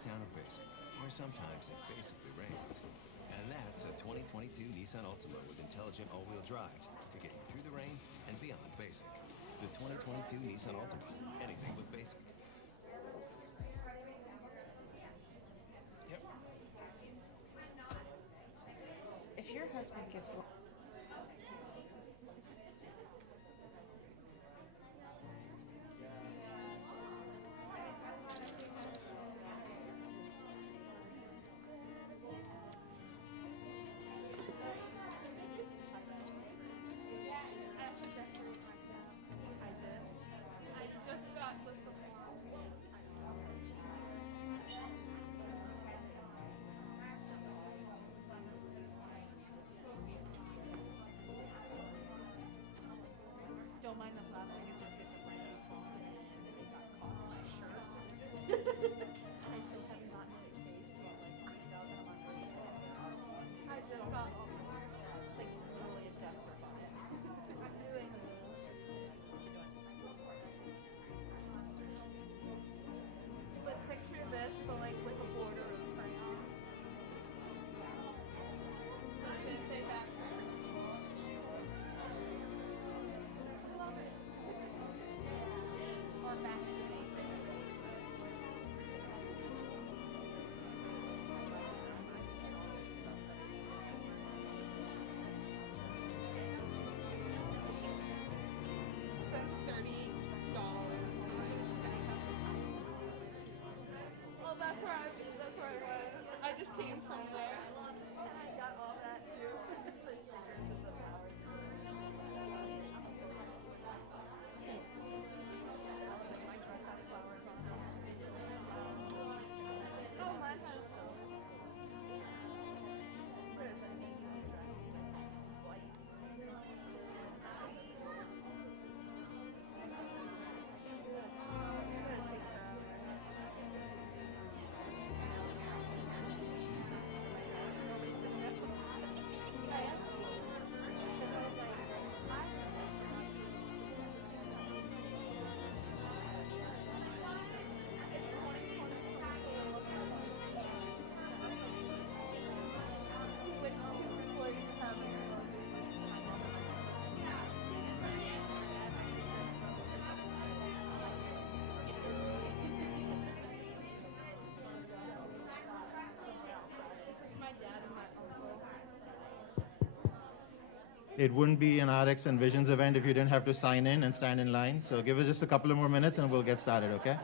town of Basic, where sometimes it basically rains. And that's a 2022 Nissan Altima with intelligent all-wheel drive to get you through the rain and beyond Basic. The 2022 Nissan Altima, anything but basic. Yep. If your husband gets don't mind the plastic, it just gets a brand new phone and it got caught on my shirt. I still haven't gotten it fixed, so I'm like cleaned up and I'm on ready to I just got it's like literally a death grip on it. I'm doing what you doing? But picture this, but like with a border of crayon. I'm gonna say that. Or back in the basics. Spent $30. Oh, that's where I was. I just came from there. and I got all that too. The stickers and the flowers. My dress has flowers on it. Oh, mine has What is it? Navy dress. White. my dad and my uncle. It wouldn't be an RX and Visions event if you didn't have to sign in and stand in line. So give us just a couple of more minutes and we'll get started, okay?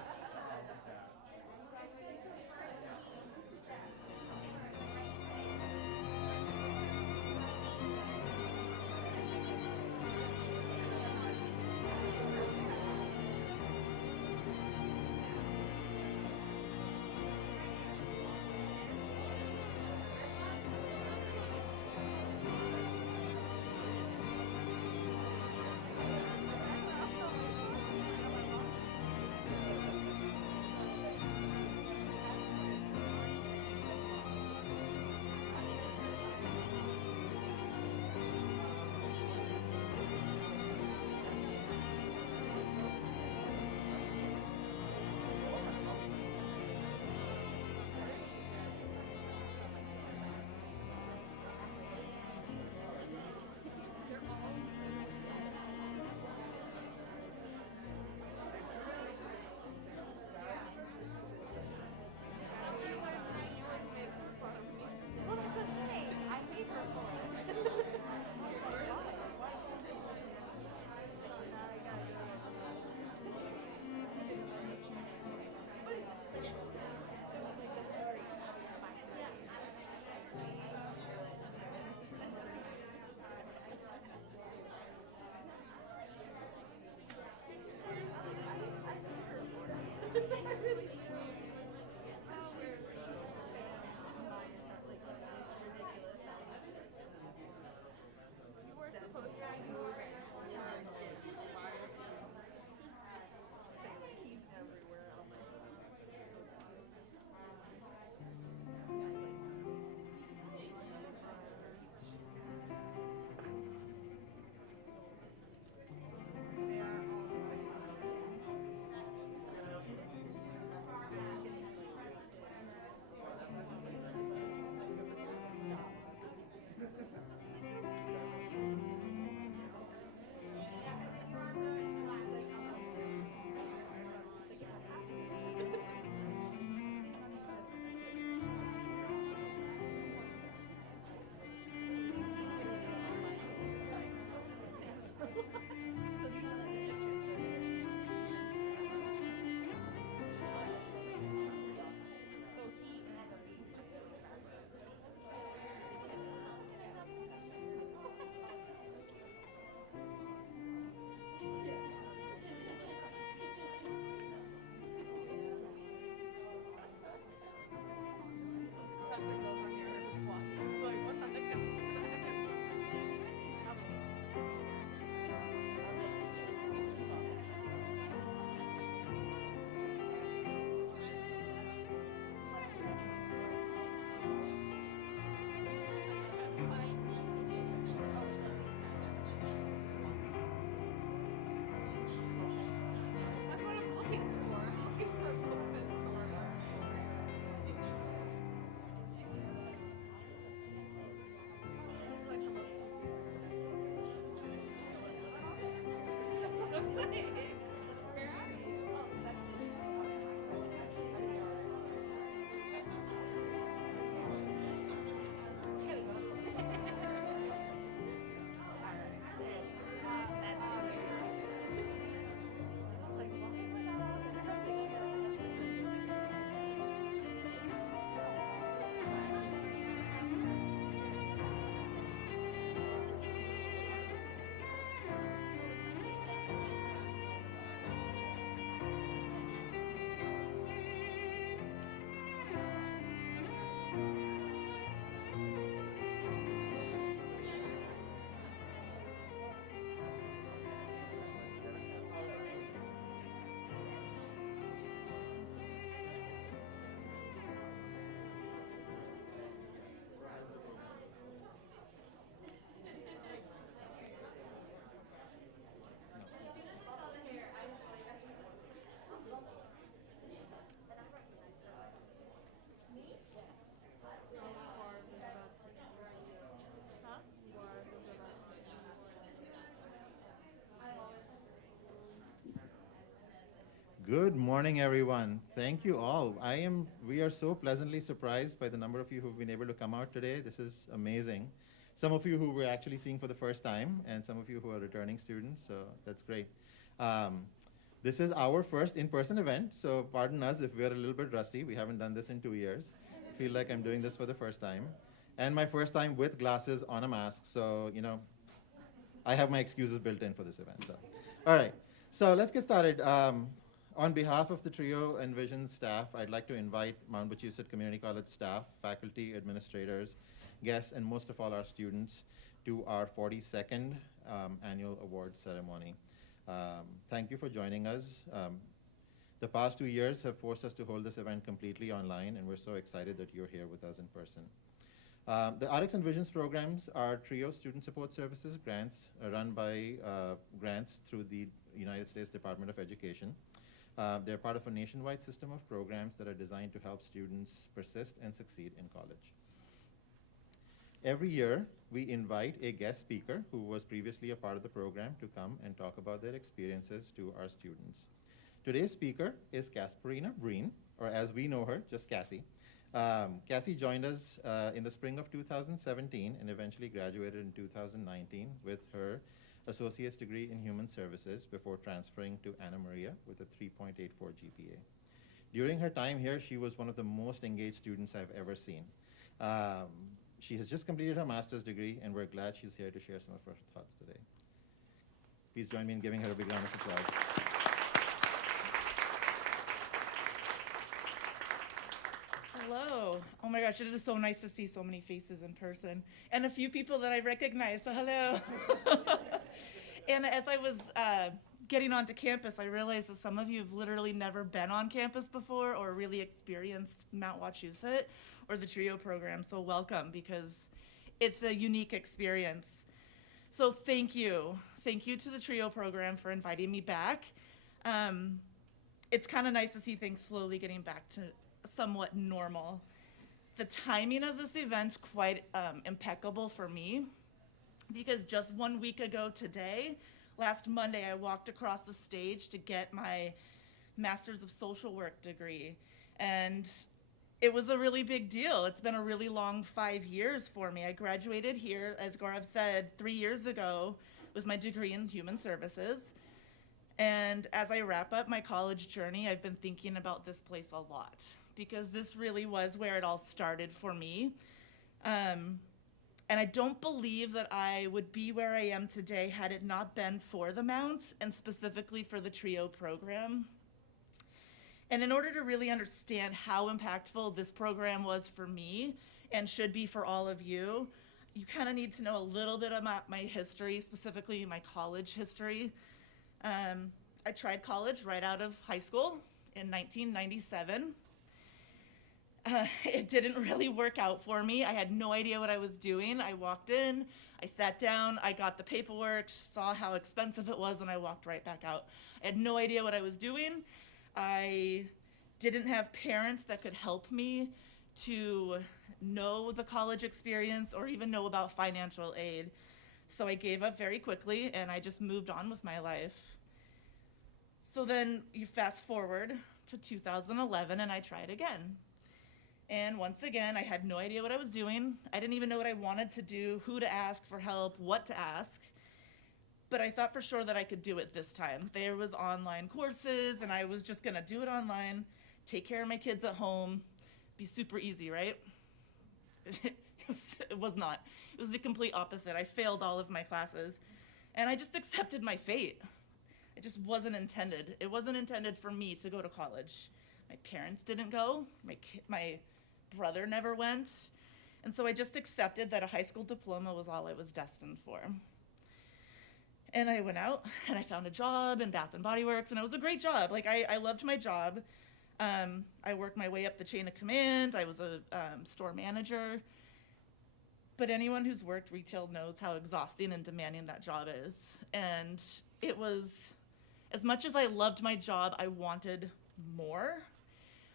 Good morning, everyone. Thank you all. We are so pleasantly surprised by the number of you who've been able to come out today. This is amazing. Some of you who we're actually seeing for the first time, and some of you who are returning students, so that's great. This is our first in-person event, so pardon us if we're a little bit rusty. We haven't done this in 2 years. I feel like I'm doing this for the first time. And my first time with glasses on a mask, so, I have my excuses built in for this event. So, all right, so let's get started. On behalf of the TRIO and Vision staff, I'd like to invite Mount Wachusett Community College staff, faculty, administrators, guests, and most of all our students to our 42nd annual award ceremony. Thank you for joining us. The past 2 years have forced us to hold this event completely online, and we're so excited that you're here with us in person. The Arctics and Visions programs are TRIO student support services grants run by grants through the United States Department of Education. They're part of a nationwide system of programs that are designed to help students persist and succeed in college. Every year, we invite a guest speaker who was previously a part of the program to come and talk about their experiences to our students. Today's speaker is Casperina Breen, or as we know her, just Cassie. Cassie joined us in the spring of 2017 and eventually graduated in 2019 with her associate's degree in human services before transferring to Anna Maria with a 3.84 GPA. During her time here, she was one of the most engaged students I've ever seen. She has just completed her master's degree, and we're glad she's here to share some of her thoughts today. Please join me in giving her a big round of applause. Hello. Oh my gosh, it is so nice to see so many faces in person and a few people that I recognize, so hello. And as I was getting onto campus, I realized that some of you have literally never been on campus before or really experienced Mount Wachusett or the TRIO program, so welcome, because it's a unique experience. So thank you. Thank you to the TRIO program for inviting me back. It's kind of nice to see things slowly getting back to somewhat normal. The timing of this event's quite impeccable for me, because just 1 week ago today, last Monday, I walked across the stage to get my Master's of Social Work degree, and it was a really big deal. It's been a really long 5 years for me. I graduated here, as Gaurav said, 3 years ago with my degree in human services. And as I wrap up my college journey, I've been thinking about this place a lot, because this really was where it all started for me. And I don't believe that I would be where I am today had it not been for the Mount, and specifically for the TRIO program. And in order to really understand how impactful this program was for me, and should be for all of you, you kind of need to know a little bit about my history, specifically my college history. I tried college right out of high school in 1997. It didn't really work out for me. I had no idea what I was doing. I walked in, I sat down, I got the paperwork, saw how expensive it was, and I walked right back out. I had no idea what I was doing. I didn't have parents that could help me to know the college experience or even know about financial aid. So I gave up very quickly, and I just moved on with my life. So then you fast forward to 2011 and I tried again. And once again, I had no idea what I was doing. I didn't even know what I wanted to do, who to ask for help, what to ask. But I thought for sure that I could do it this time. There was online courses and I was just gonna do it online, take care of my kids at home, be super easy, right? It was not. It was the complete opposite. I failed all of my classes and I just accepted my fate. It just wasn't intended. It wasn't intended for me to go to college. My parents didn't go. My brother never went. And so I just accepted that a high school diploma was all I was destined for. And I went out and I found a job in Bath and Body Works, and it was a great job. Like, I loved my job. I worked my way up the chain of command. I was a store manager. But anyone who's worked retail knows how exhausting and demanding that job is. And it was, as much as I loved my job, I wanted more.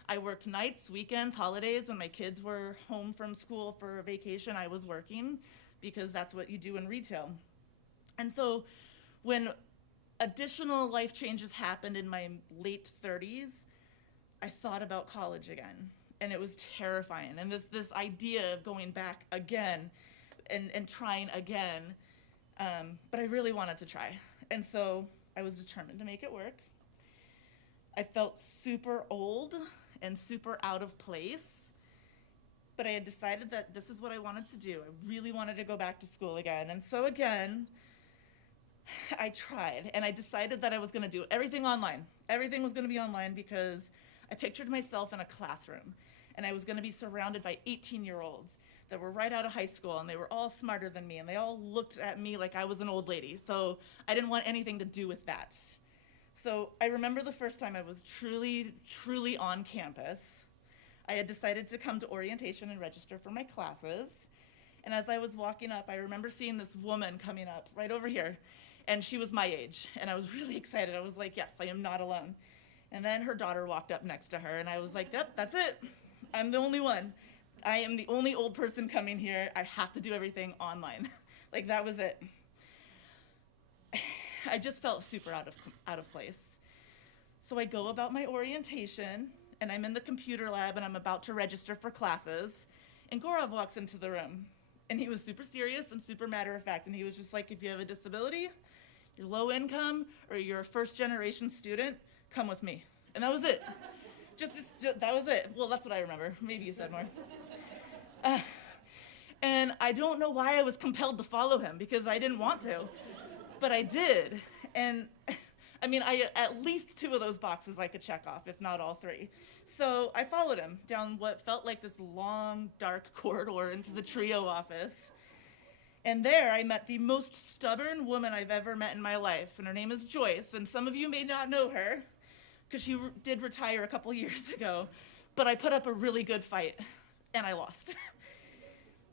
I worked nights, weekends, holidays. When my kids were home from school for vacation, I was working because that's what you do in retail. And so when additional life changes happened in my late 30s, I thought about college again, and it was terrifying. And this idea of going back again and trying again, but I really wanted to try. And so I was determined to make it work. I felt super old and super out of place, but I had decided that this is what I wanted to do. I really wanted to go back to school again. And so again, I tried, and I decided that I was gonna do everything online. Everything was gonna be online because I pictured myself in a classroom, and I was gonna be surrounded by 18-year-olds that were right out of high school, and they were all smarter than me, and they all looked at me like I was an old lady. So I didn't want anything to do with that. So I remember the first time I was truly, truly on campus. I had decided to come to orientation and register for my classes. And as I was walking up, I remember seeing this woman coming up right over here. And she was my age. And I was really excited. I was like, yes, I am not alone. And then her daughter walked up next to her. And I was like, yep, that's it. I'm the only one. I am the only old person coming here. I have to do everything online. Like, that was it. I just felt super out of place. So I go about my orientation, and I'm in the computer lab, and I'm about to register for classes, and Gaurav walks into the room, and he was super serious and super matter-of-fact, and he was just like, if you have a disability, you're low income, or you're a first-generation student, come with me. And that was it. Just that was it. Well, that's what I remember. Maybe you said more. And I don't know why I was compelled to follow him, because I didn't want to. But I did, and I mean, at least 2 of those boxes I could check off, if not all 3. So I followed him down what felt like this long, dark corridor into the trio office. And there I met the most stubborn woman I've ever met in my life, and her name is Joyce, and some of you may not know her, because she did retire a couple years ago, but I put up a really good fight, and I lost.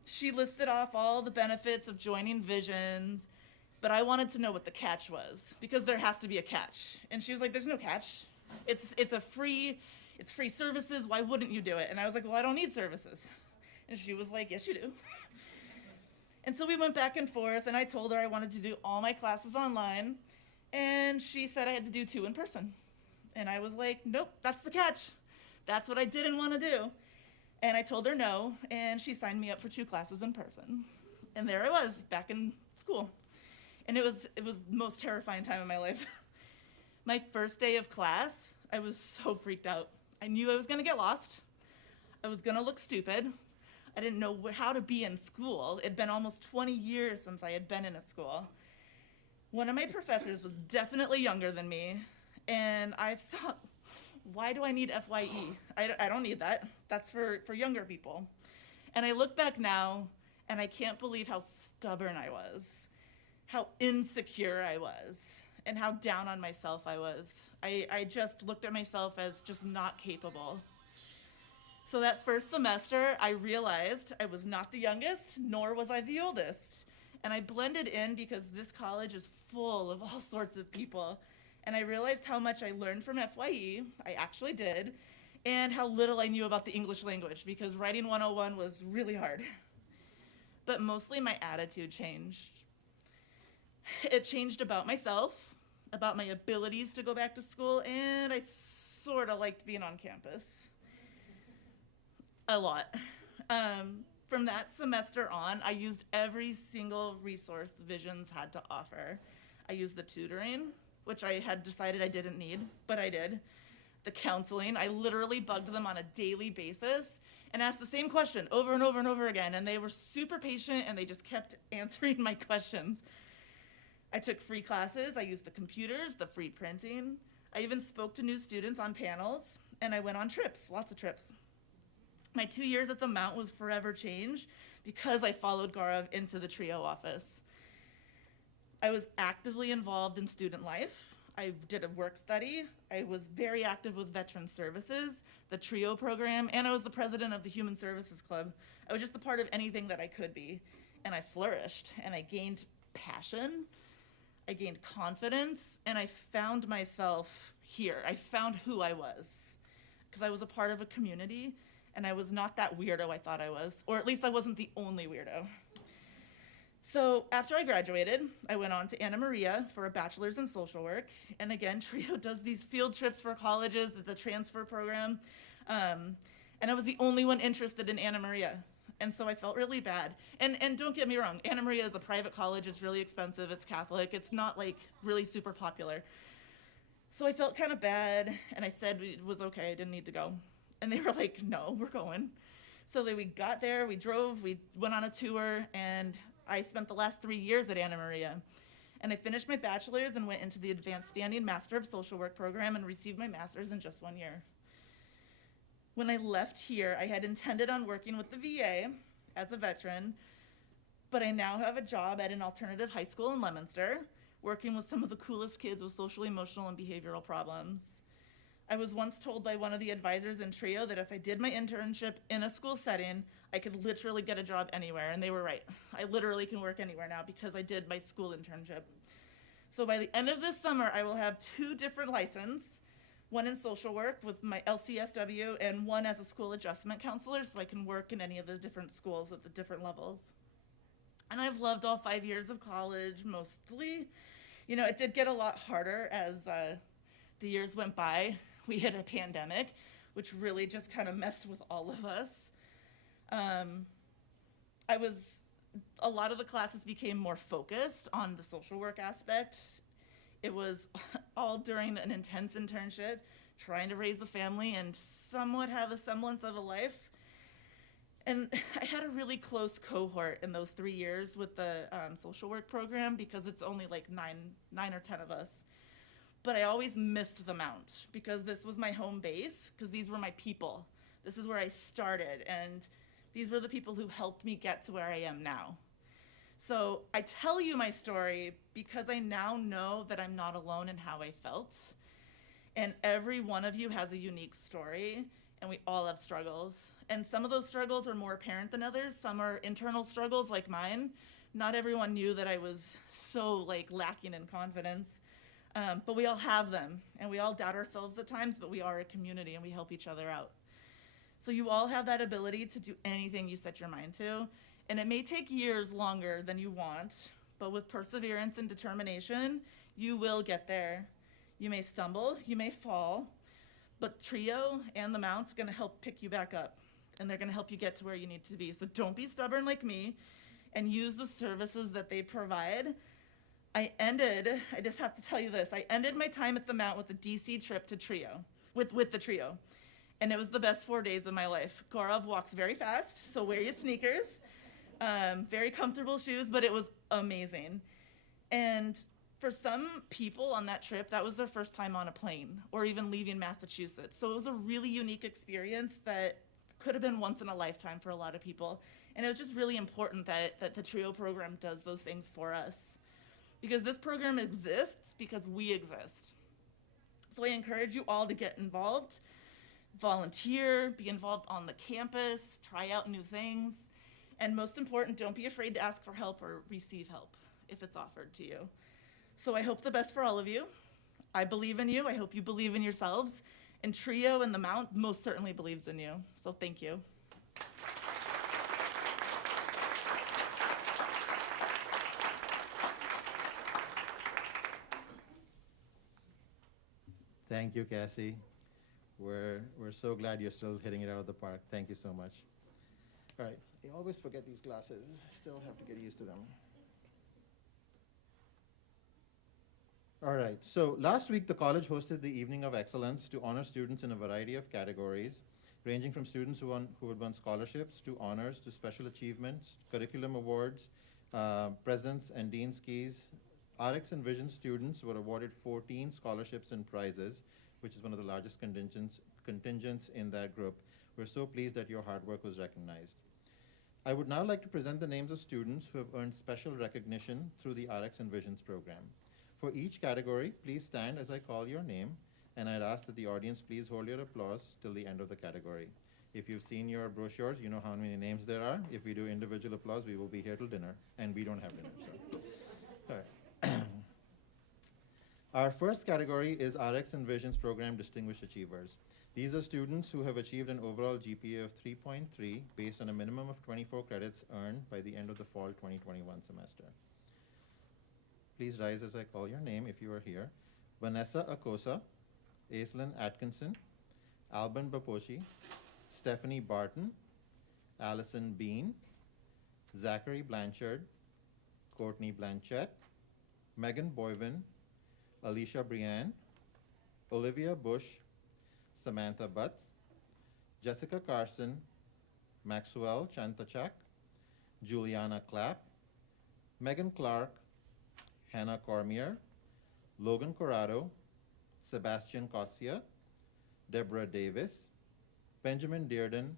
She listed off all the benefits of joining Visions, but I wanted to know what the catch was, because there has to be a catch. And she was like, there's no catch. It's free services, why wouldn't you do it? And I was like, well, I don't need services. And she was like, yes, you do. And so we went back and forth, and I told her I wanted to do all my classes online, and she said I had to do 2 in person. And I was like, nope, that's the catch. That's what I didn't want to do. And I told her no, and she signed me up for 2 classes in person. And there I was, back in school. And it was the most terrifying time of my life. My first day of class, I was so freaked out. I knew I was gonna get lost. I was gonna look stupid. I didn't know how to be in school. It'd been almost 20 years since I had been in a school. One of my professors was definitely younger than me, and I thought, why do I need FYE? I don't need that. That's for younger people. And I look back now, and I can't believe how stubborn I was, how insecure I was, and how down on myself I was. I just looked at myself as just not capable. So that first semester, I realized I was not the youngest, nor was I the oldest. And I blended in because this college is full of all sorts of people. And I realized how much I learned from FYE, I actually did, and how little I knew about the English language, because writing 101 was really hard. But mostly my attitude changed. It changed about myself, about my abilities to go back to school, and I sort of liked being on campus. A lot. From that semester on, I used every single resource Visions had to offer. I used the tutoring, which I had decided I didn't need, but I did. The counseling, I literally bugged them on a daily basis and asked the same question over and over and over again, and they were super patient and they just kept answering my questions. I took free classes, I used the computers, the free printing. I even spoke to new students on panels, and I went on trips, lots of trips. My 2 years at the Mount was forever changed because I followed Gaurav into the TRIO office. I was actively involved in student life. I did a work study. I was very active with Veteran Services, the TRIO program, and I was the president of the Human Services Club. I was just a part of anything that I could be, and I flourished, and I gained passion, I gained confidence, and I found myself here. I found who I was, because I was a part of a community, and I was not that weirdo I thought I was, or at least I wasn't the only weirdo. So after I graduated, I went on to Anna Maria for a bachelor's in social work. And again, TRIO does these field trips for colleges. It's a transfer program. And I was the only one interested in Anna Maria. And so I felt really bad. And don't get me wrong, Anna Maria is a private college. It's really expensive. It's Catholic. It's not like really super popular. So I felt kind of bad. And I said it was okay. I didn't need to go. And they were like, no, we're going. So we got there, we drove, we went on a tour, and I spent the last 3 years at Anna Maria. And I finished my bachelor's and went into the Advanced Standing Master of Social Work program and received my master's in just 1 year. When I left here, I had intended on working with the VA as a veteran, but I now have a job at an alternative high school in Leominster, working with some of the coolest kids with social, emotional, and behavioral problems. I was once told by one of the advisors in TRIO that if I did my internship in a school setting, I could literally get a job anywhere, and they were right. I literally can work anywhere now because I did my school internship. So by the end of this summer, I will have 2 different licenses, one in social work with my LCSW and one as a school adjustment counselor, so I can work in any of the different schools at the different levels. And I've loved all 5 years of college, mostly. You know, it did get a lot harder as the years went by. We hit a pandemic, which really just kind of messed with all of us. A lot of the classes became more focused on the social work aspect. It was all during an intense internship, trying to raise a family and somewhat have a semblance of a life. And I had a really close cohort in those 3 years with the social work program because it's only like nine or 10 of us. But I always missed the Mount because this was my home base, because these were my people. This is where I started, and these were the people who helped me get to where I am now. So I tell you my story because I now know that I'm not alone in how I felt. And every one of you has a unique story, and we all have struggles. And some of those struggles are more apparent than others. Some are internal struggles like mine. Not everyone knew that I was so lacking in confidence. But we all have them, and we all doubt ourselves at times, but we are a community and we help each other out. So you all have that ability to do anything you set your mind to, and it may take years longer than you want, but with perseverance and determination, you will get there. You may stumble, you may fall, but TRIO and the Mount's gonna help pick you back up, and they're gonna help you get to where you need to be. So don't be stubborn like me, and use the services that they provide. I just have to tell you this, I ended my time at the Mount with a DC trip to TRIO, with the TRIO. And it was the best 4 days of my life. Gaurav walks very fast, so wear your sneakers. Very comfortable shoes, but it was amazing. And for some people on that trip, that was their first time on a plane or even leaving Massachusetts. So it was a really unique experience that could have been once in a lifetime for a lot of people. And it was just really important that the TRIO program does those things for us. Because this program exists because we exist. So I encourage you all to get involved, volunteer, be involved on the campus, try out new things, and most important, don't be afraid to ask for help or receive help if it's offered to you. So I hope the best for all of you. I believe in you. I hope you believe in yourselves. And TRIO and the Mount most certainly believes in you. So thank you. Thank you, Cassie. We're so glad you're still hitting it out of the park. Thank you so much. All right, I always forget these glasses. Still have to get used to them. All right, so last week the college hosted the Evening of Excellence to honor students in a variety of categories, ranging from students who had won scholarships to honors to special achievements, curriculum awards, presidents and dean's keys. RX and Vision students were awarded 14 scholarships and prizes, which is one of the largest contingents in that group. We're so pleased that your hard work was recognized. I would now like to present the names of students who have earned special recognition through the RX and Visions program. For each category, please stand as I call your name, and I'd ask that the audience please hold your applause till the end of the category. If you've seen your brochures, you know how many names there are. If we do individual applause, we will be here till dinner, and we don't have dinner, so. All right. Our first category is RX and Visions Program Distinguished Achievers. These are students who have achieved an overall GPA of 3.3 based on a minimum of 24 credits earned by the end of the fall 2021 semester. Please rise as I call your name if you are here. Vanessa Acosa, Aislinn Atkinson, Alban Baposhi, Stephanie Barton, Allison Bean, Zachary Blanchard, Courtney Blanchett, Megan Boyvin, Alicia Brienne, Olivia Bush, Samantha Butts, Jessica Carson, Maxwell Chantachak, Juliana Clapp, Megan Clark, Hannah Cormier, Logan Corrado, Sebastian Cossia, Deborah Davis, Benjamin Dearden,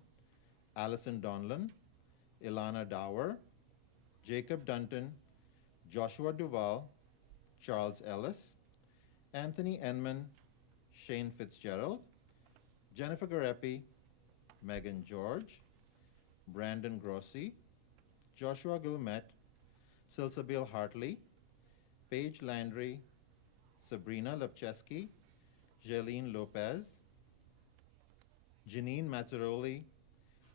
Allison Donlan, Ilana Dower, Jacob Dunton, Joshua Duval, Charles Ellis, Anthony Enman, Shane Fitzgerald, Jennifer Garepi, Megan George, Brandon Grossi, Joshua Gilmet, Silsabil Hartley, Paige Landry, Sabrina Lepcheski, Jeline Lopez, Janine Mazzaroli,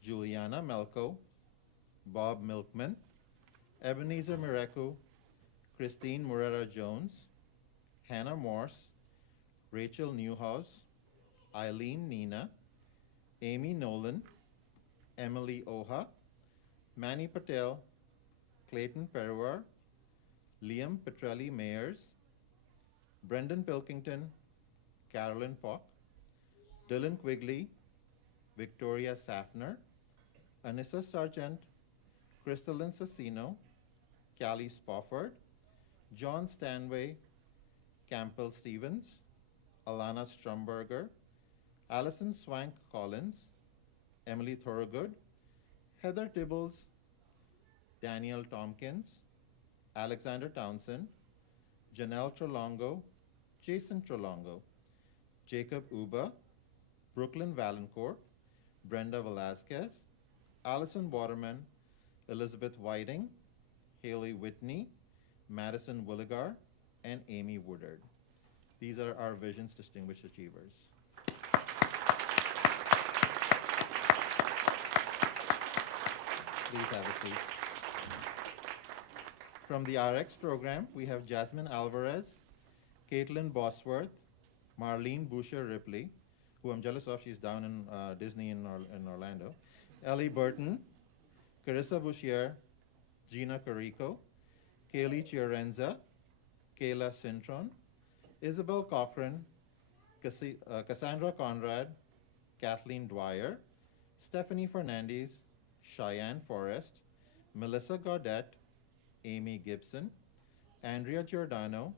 Juliana Melko, Bob Milkman, Ebenezer Mireku, Christine Morera Jones, Hannah Morse, Rachel Newhouse, Eileen Nina, Amy Nolan, Emily Oha, Manny Patel, Clayton Perwar, Liam Petrelli Mayers, Brendan Pilkington, Carolyn Pock, Dylan Quigley, Victoria Safner, Anissa Sargent, Crystalline Sassino, Callie Spofford, John Stanway, Campbell Stevens, Alana Strumberger, Allison Swank Collins, Emily Thorogood, Heather Tibbles, Daniel Tompkins, Alexander Townsend, Janelle Trolongo, Jason Trolongo, Jacob Uba, Brooklyn Valancourt, Brenda Velasquez, Allison Waterman, Elizabeth Whiting, Haley Whitney, Madison Willigar, and Amy Woodard. These are our Vision's Distinguished Achievers. Please have a seat. From the RX program, we have Jasmine Alvarez, Caitlin Bosworth, Marlene Boucher Ripley, who I'm jealous of, she's down in Disney in Orlando, Ellie Burton, Carissa Bouchier, Gina Carico, Kaylee Chiorenza, Kayla Cintron, Isabel Cochran, Cassandra Conrad, Kathleen Dwyer, Stephanie Fernandez, Cheyenne Forrest, Melissa Gaudette, Amy Gibson, Andrea Giordano,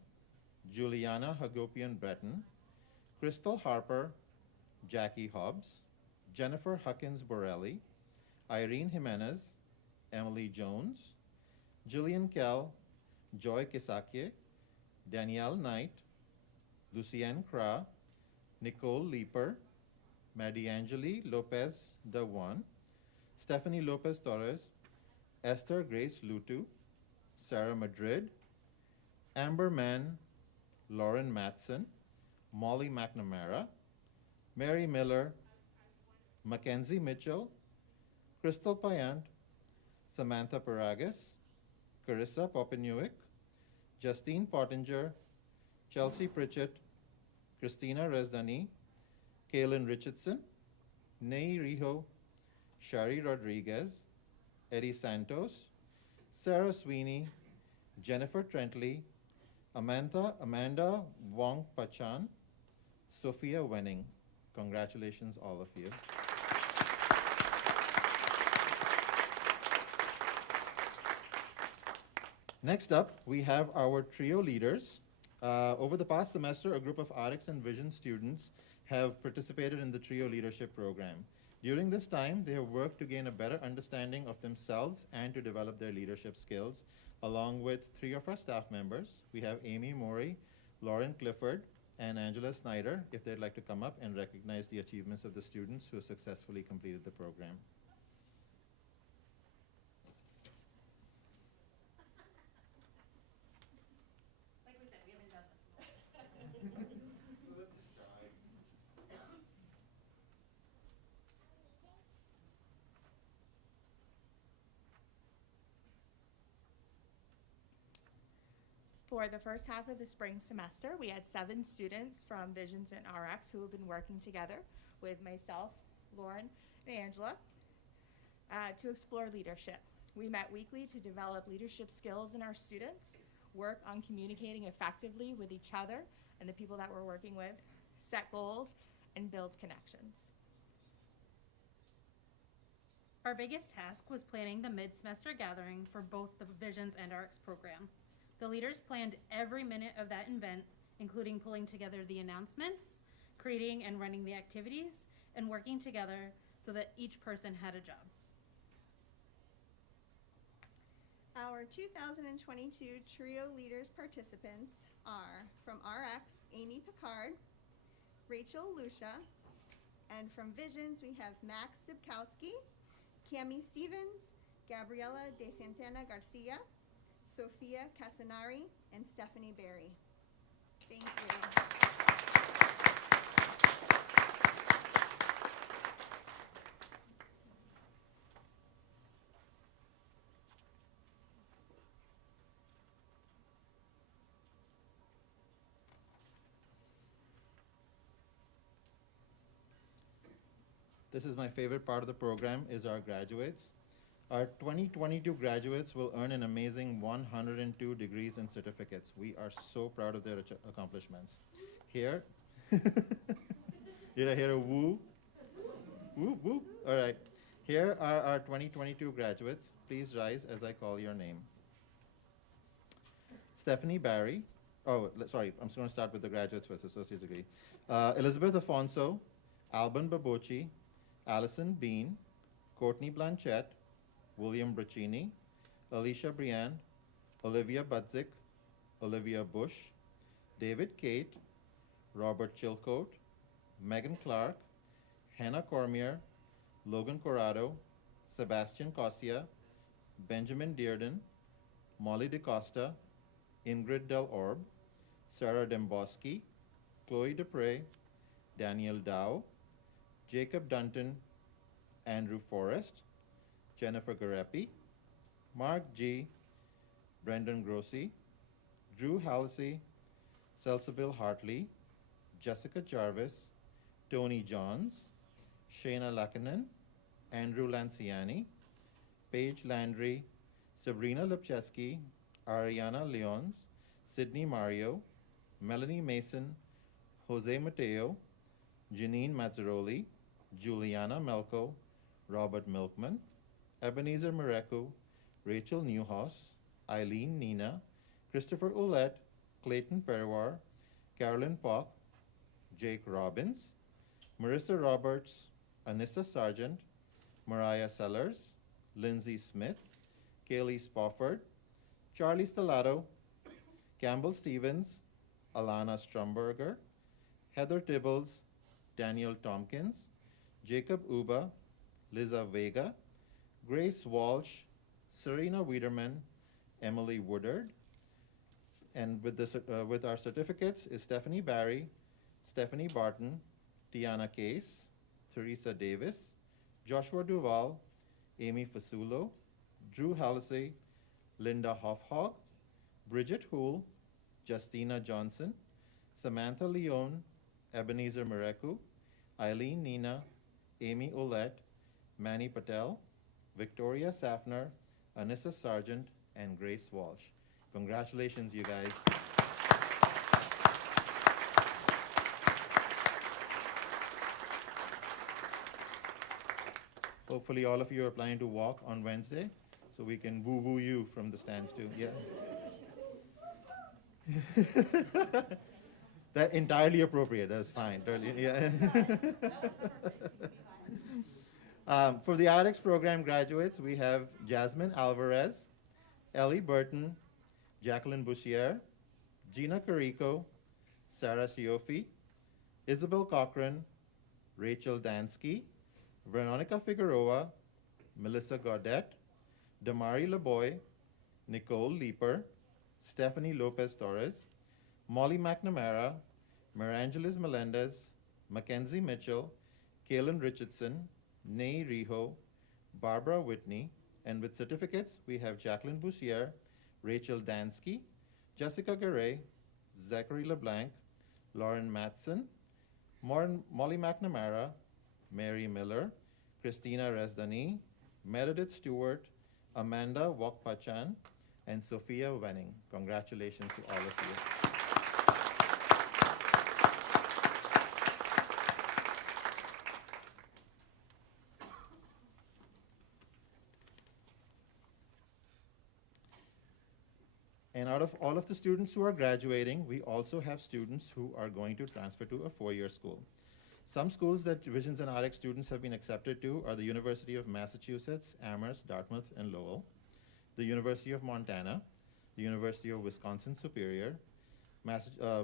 Juliana Hagopian Breton, Crystal Harper, Jackie Hobbs, Jennifer Huckins Borelli, Irene Jimenez, Emily Jones, Jillian Kell, Joy Kisakye, Danielle Knight, Lucienne Kra, Nicole Leeper, Mariangeli Lopez Dawan, Stephanie Lopez Torres, Esther Grace Lutu, Sarah Madrid, Amber Mann, Lauren Matson, Molly McNamara, Mary Miller, Mackenzie Mitchell, Crystal Payant, Samantha Paragas, Carissa Popinuik, Justine Pottinger, Chelsea Pritchett, Christina Rezdani, Kaylin Richardson, Nei Rijo, Shari Rodriguez, Eddie Santos, Sarah Sweeney, Jennifer Trentley, Amanda Wong Pachan, Sophia Wenning. Congratulations, all of you. Next up, we have our trio leaders. Over the past semester, a group of RX and Vision students have participated in the trio leadership program. During this time, they have worked to gain a better understanding of themselves and to develop their leadership skills, along with three of our staff members. We have Amy Morey, Lauren Clifford, and Angela Snyder, if they'd like to come up and recognize the achievements of the students who successfully completed the program. Like we said, we haven't done this. For the first half of the spring semester, we had 7 students from Visions and RX who have been working together with myself, Lauren, and Angela to explore leadership. We met weekly to develop leadership skills in our students, work on communicating effectively with each other and the people that we're working with, set goals, and build connections. Our biggest task was planning the mid-semester gathering for both the Visions and RX program. The leaders planned every minute of that event, including pulling together the announcements, creating and running the activities, and working together so that each person had a job. Our 2022 Trio Leaders participants are from RX, Amy Picard, Rachel Lucia, and from Visions we have Max Zibkowski, Cami Stevens, Gabriela De Santana Garcia, Sophia Casanari, and Stephanie Berry. Thank you. This is my favorite part of the program, is our graduates. Our 2022 graduates will earn an amazing 102 degrees and certificates. We are so proud of their accomplishments. Here, did I hear a woo? Woo, woo. All right. Here are our 2022 graduates. Please rise as I call your name. Stephanie Barry. Oh, sorry, I'm just going to start with the graduates first, associate degree. Elizabeth Afonso, Alban Babochi, Allison Bean, Courtney Blanchette, William Braccini, Alicia Briand, Olivia Budzik, Olivia Bush, David Kate, Robert Chilcote, Megan Clark, Hannah Cormier, Logan Corrado, Sebastian Cosia, Benjamin Dearden, Molly DeCosta, Ingrid Del Orb, Sarah Demboski, Chloe Dupre, Daniel Dow, Jacob Dunton, Andrew Forrest, Jennifer Garepi, Mark G., Brendan Grossi, Drew Halsey, Selsabil Hartley, Jessica Jarvis, Tony Johns, Shayna Lakanen, Andrew Lanciani, Paige Landry, Sabrina Lipcheski, Ariana Leons, Sydney Mario, Melanie Mason, Jose Mateo, Janine Mazzaroli, Juliana Melko, Robert Milkman, Ebenezer Mareku, Rachel Newhouse, Eileen Nina, Christopher Ouellette, Clayton Perwar, Carolyn Pock, Jake Robbins, Marissa Roberts, Anissa Sargent, Mariah Sellers, Lindsay Smith, Kaylee Spofford, Charlie Stellato, Campbell Stevens, Alana Stromberger, Heather Tibbles, Daniel Tompkins, Jacob Uba, Liza Vega, Grace Walsh, Serena Wiederman, Emily Woodard, and with our certificates is Stephanie Barry, Stephanie Barton, Tiana Case, Teresa Davis, Joshua Duval, Amy Fasulo, Drew Halsey, Linda Hoffhog, Bridget Houle, Justina Johnson, Samantha Leone, Ebenezer Mareku, Eileen Nina, Amy Ouellette, Manny Patel, Victoria Safner, Anissa Sargent, and Grace Walsh. Congratulations, you guys. Hopefully all of you are planning to walk on Wednesday, so we can woo-woo you from the stands too. Yeah. That entirely appropriate. That's fine. Totally, yeah. For the RX program graduates, we have Jasmine Alvarez, Ellie Burton, Jacqueline Bouchier, Gina Carico, Sarah Siofi, Isabel Cochran, Rachel Dansky, Veronica Figueroa, Melissa Gaudette, Damari Leboy, Nicole Leeper, Stephanie Lopez Torres, Molly McNamara, Marangeles Melendez, Mackenzie Mitchell, Kaylin Richardson, Nay Riho, Barbara Whitney, and with certificates, we have Jacqueline Bouchier, Rachel Dansky, Jessica Garay, Zachary LeBlanc, Lauren Matson, Molly McNamara, Mary Miller, Christina Resdani, Meredith Stewart, Amanda Wokpachan, and Sophia Wenning. Congratulations to all of you. And out of all of the students who are graduating, we also have students who are going to transfer to a four-year school. Some schools that Visions and RX students have been accepted to are the University of Massachusetts, Amherst, Dartmouth, and Lowell, the University of Montana, the University of Wisconsin Superior,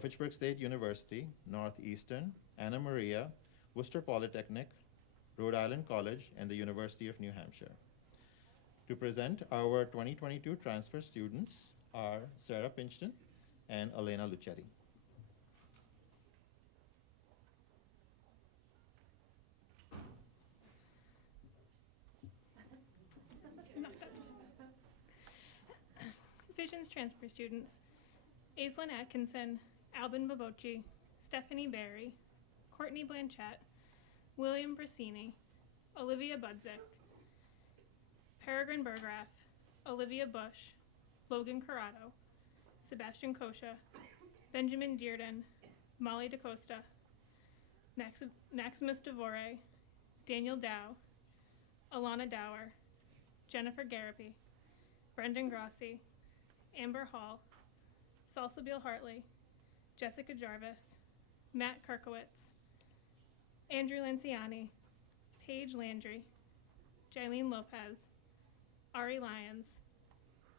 Fitchburg State University, Northeastern, Anna Maria, Worcester Polytechnic, Rhode Island College, and the University of New Hampshire. To present our 2022 transfer students are Sarah Pinchton and Elena Lucetti. Visions transfer students: Aislinn Atkinson, Albin Babocci, Stephanie Barry, Courtney Blanchette, William Brasini, Olivia Budzik, Peregrine Bergraff, Olivia Bush, Logan Corrado, Sebastian Kosha, Benjamin Dearden, Molly DaCosta, Maximus DeVore, Daniel Dow, Alana Dower, Jennifer Garapi, Brendan Grossi, Amber Hall, Salsabil Hartley, Jessica Jarvis, Matt Kirkowitz, Andrew Lanciani, Paige Landry, Jailene Lopez, Ari Lyons,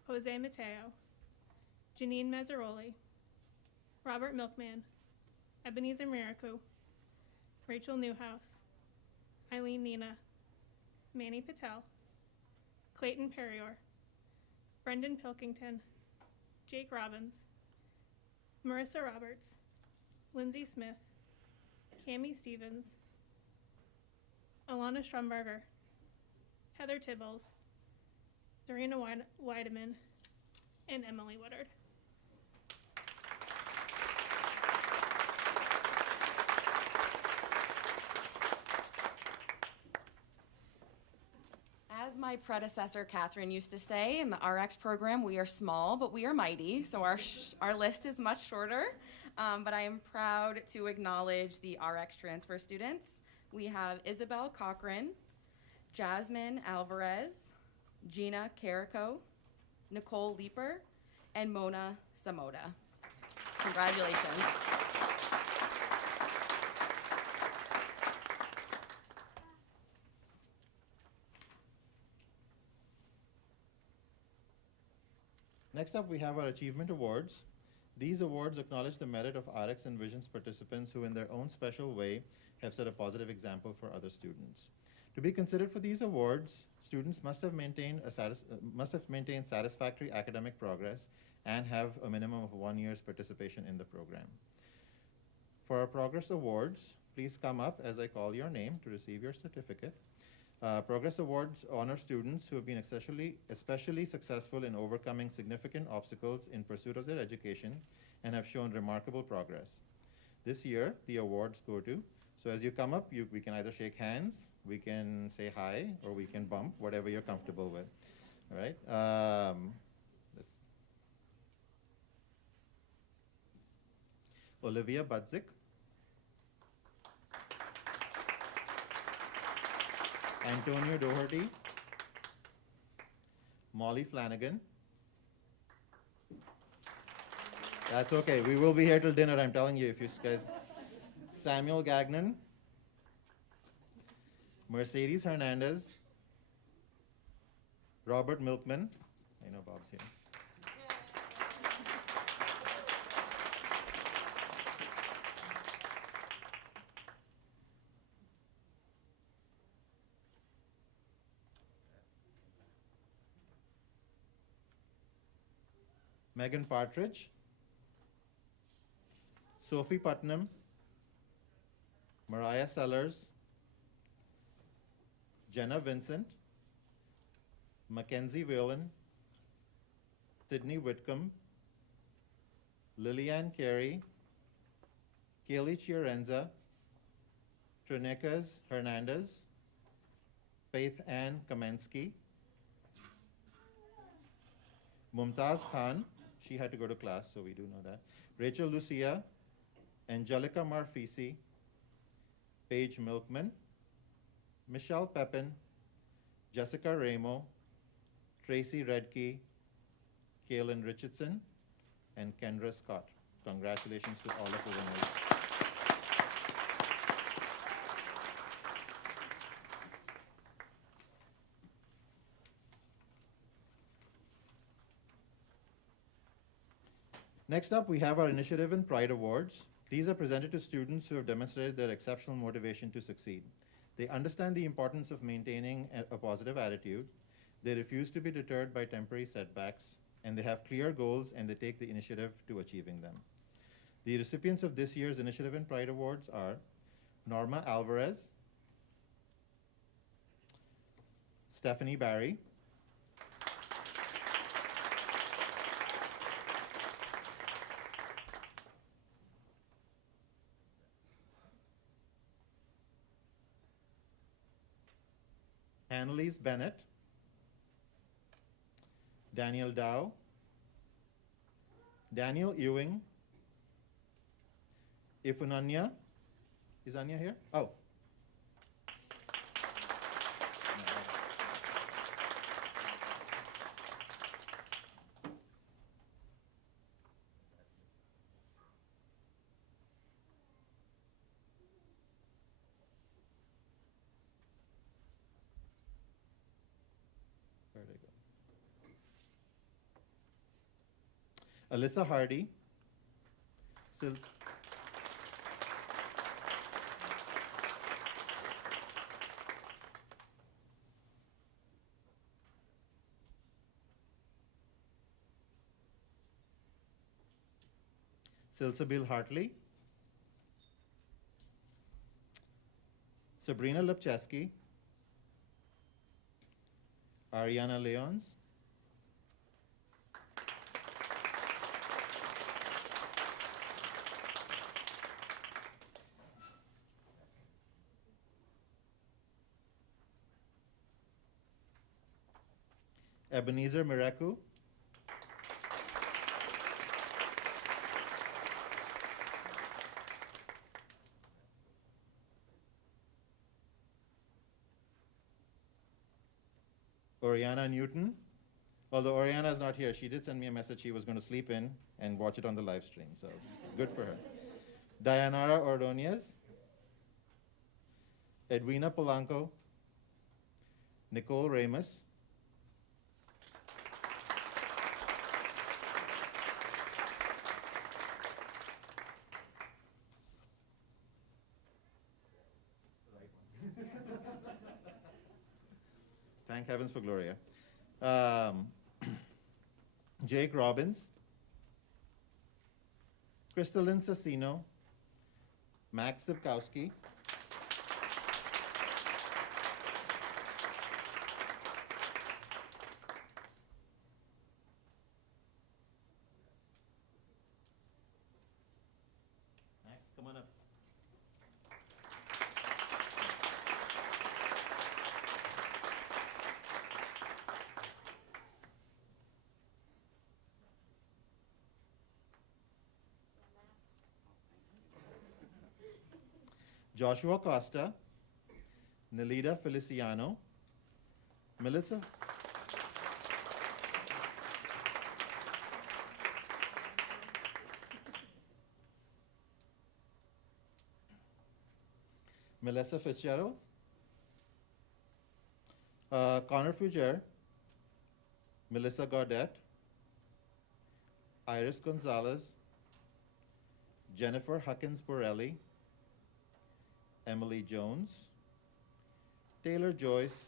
Jose Mateo, Janine Mazzaroli, Robert Milkman, Ebenezer Miraku, Rachel Newhouse, Eileen Nina, Manny Patel, Clayton Perrior, Brendan Pilkington, Jake Robbins, Marissa Roberts, Lindsay Smith, Cami Stevens, Alana Strumberger, Heather Tibbles, Serena Weideman, and Emily Woodard. As my predecessor, Catherine, used to say, in the RX program, we are small, but we are mighty. So our list is much shorter, but I am proud to acknowledge the RX transfer students. We have Isabel Cochran, Jasmine Alvarez, Gina Carico, Nicole Leeper, and Mona Samoda. Congratulations. Next up, we have our Achievement Awards. These awards acknowledge the merit of RX and Visions participants who, in their own special way, have set a positive example for other students. To be considered for these awards, students must have maintained satisfactory academic progress and have a minimum of 1 year's participation in the program. For our Progress Awards, please come up as I call your name to receive your certificate. Progress Awards honor students who have been especially successful in overcoming significant obstacles in pursuit of their education and have shown remarkable progress. This year, the awards go to. So as you come up, we can either shake hands, we can say hi, or we can bump, whatever you're comfortable with. All right. Olivia Budzik. Antonio Doherty. Molly Flanagan. That's okay. We will be here till dinner, I'm telling you, if you guys. Samuel Gagnon. Mercedes Hernandez. Robert Milkman. I know Bob's here. Megan Partridge. Sophie Putnam. Mariah Sellers. Jenna Vincent. Mackenzie Whalen. Sydney Whitcomb. Lillian Carey. Kaylee Chiarenza. Trinekas Hernandez. Faith Ann Kamensky. Mumtaz Khan. She had to go to class, so we do know that. Rachel Lucia. Angelica Marfisi. Paige Milkman. Michelle Pepin. Jessica Ramo. Tracy Redkey. Kaylin Richardson. And Kendra Scott. Congratulations to all of the winners. Next up, we have our Initiative and Pride Awards. These are presented to students who have demonstrated their exceptional motivation to succeed. They understand the importance of maintaining a positive attitude. They refuse to be deterred by temporary setbacks, and they have clear goals and they take the initiative to achieving them. The recipients of this year's Initiative and Pride Awards are Norma Alvarez, Stephanie Barry, Annalise Bennett, Daniel Dow, Daniel Ewing, Ifunanya. Is Anya here? Oh. Where'd I go? Alyssa Hardy, Silsabil Hartley, Sabrina Lipcheski, Ariana Leons, Ebenezer Mireku, Oriana Newton. Although Oriana is not here, she did send me a message she was going to sleep in and watch it on the live stream, so good for her. Dayanara Ordonez, Edwina Polanco, Nicole Ramos, thank heavens for Gloria. Jake Robbins, Crystalline Sassino, Max Zipkowski, Max, come on up. Joshua Costa, Nelida Feliciano, Melissa. Melissa Fitzgerald, Connor Fuger, Melissa Gaudette, Iris Gonzalez, Jennifer Huckins Borelli, Emily Jones, Taylor Joyce,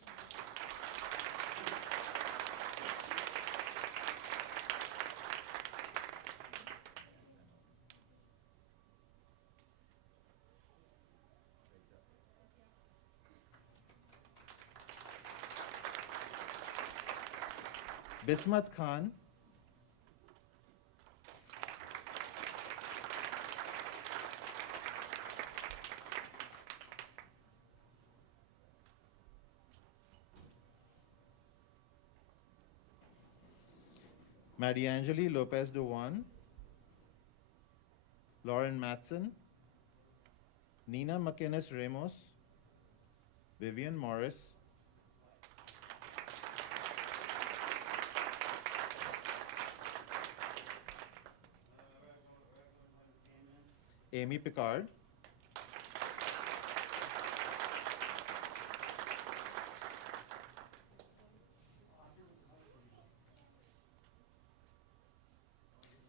Bismat Khan, Mariangeli Lopez Dewan, Lauren Matson, Nina McInnes Ramos, Vivian Morris, Amy Picard,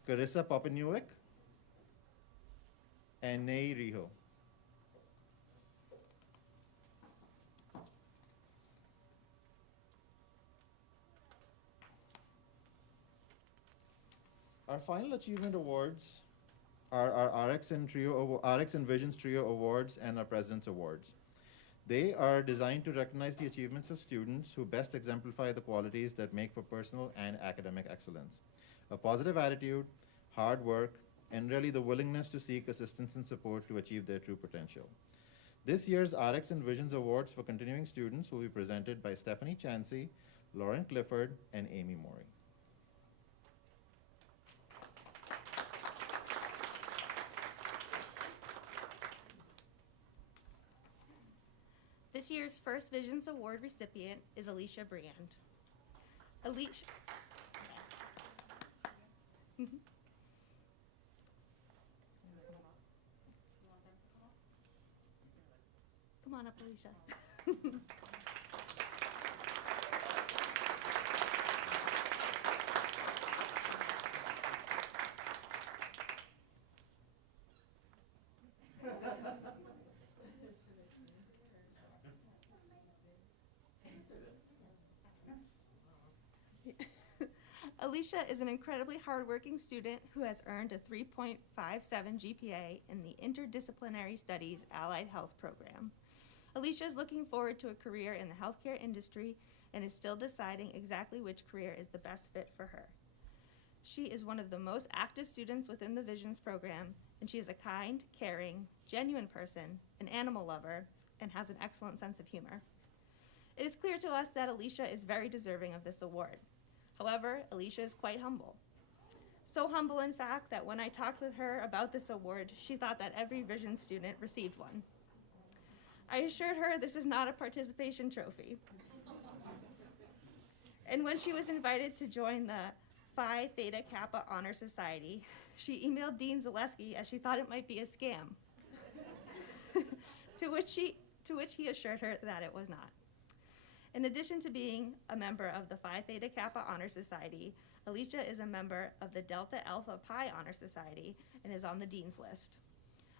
Carissa Popanuik, and Nei Riho. Our final achievement awards are our RX and Visions Trio Awards and our President's Awards. They are designed to recognize the achievements of students who best exemplify the qualities that make for personal and academic excellence. A positive attitude, hard work, and really the willingness to seek assistance and support to achieve their true potential. This year's RX and Visions Awards for continuing students will be presented by Stephanie Chansey, Lauren Clifford, and Amy Morey. This year's first Visions Award recipient is Alicia Brand. Alicia. Come on up, Alicia. Alicia is an incredibly hardworking student who has earned a 3.57 GPA in the Interdisciplinary Studies Allied Health program. Alicia is looking forward to a career in the healthcare industry and is still deciding exactly which career is the best fit for her. She is one of the most active students within the Visions program, and she is a kind, caring, genuine person, an animal lover, and has an excellent sense of humor. It is clear to us that Alicia is very deserving of this award. However, Alicia is quite humble. So humble, in fact, that when I talked with her about this award, she thought that every Vision student received one. I assured her this is not a participation trophy. And when she was invited to join the Phi Theta Kappa Honor Society, she emailed Dean Zaleski as she thought it might be a scam, to which he assured her that it was not. In addition to being a member of the Phi Theta Kappa Honor Society, Alicia is a member of the Delta Alpha Pi Honor Society and is on the Dean's list.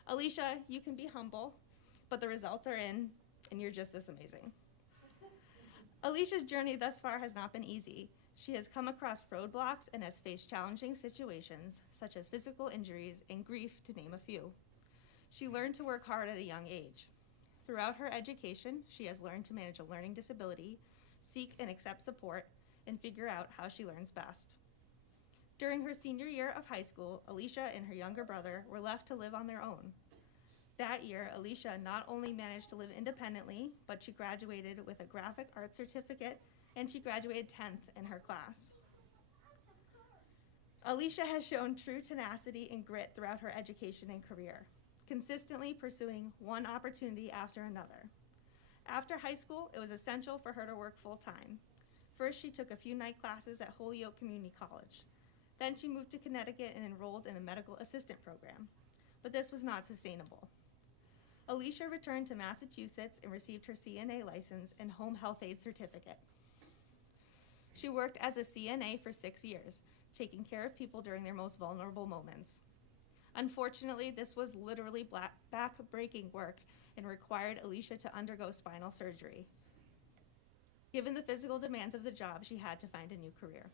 Alicia, you can be humble, but the results are in, and you're just this amazing. Alicia's journey thus far has not been easy. She has come across roadblocks and has faced challenging situations, such as physical injuries and grief, to name a few. She learned to work hard at a young age. Throughout her education, she has learned to manage a learning disability, seek and accept support, and figure out how she learns best. During her senior year of high school, Alicia and her younger brother were left to live on their own. That year, Alicia not only managed to live independently, but she graduated with a graphic arts certificate, and she graduated 10th in her class. Alicia has shown true tenacity and grit throughout her education and career. consistently pursuing one opportunity after another. After high school, it was essential for her to work full-time. First, she took a few night classes at Holyoke Community College. Then she moved to Connecticut and enrolled in a medical assistant program. But this was not sustainable. Alicia returned to Massachusetts and received her CNA license and home health aide certificate. She worked as a CNA for 6 years, taking care of people during their most vulnerable moments. Unfortunately, this was literally back-breaking work and required Alicia to undergo spinal surgery. Given the physical demands of the job, she had to find a new career.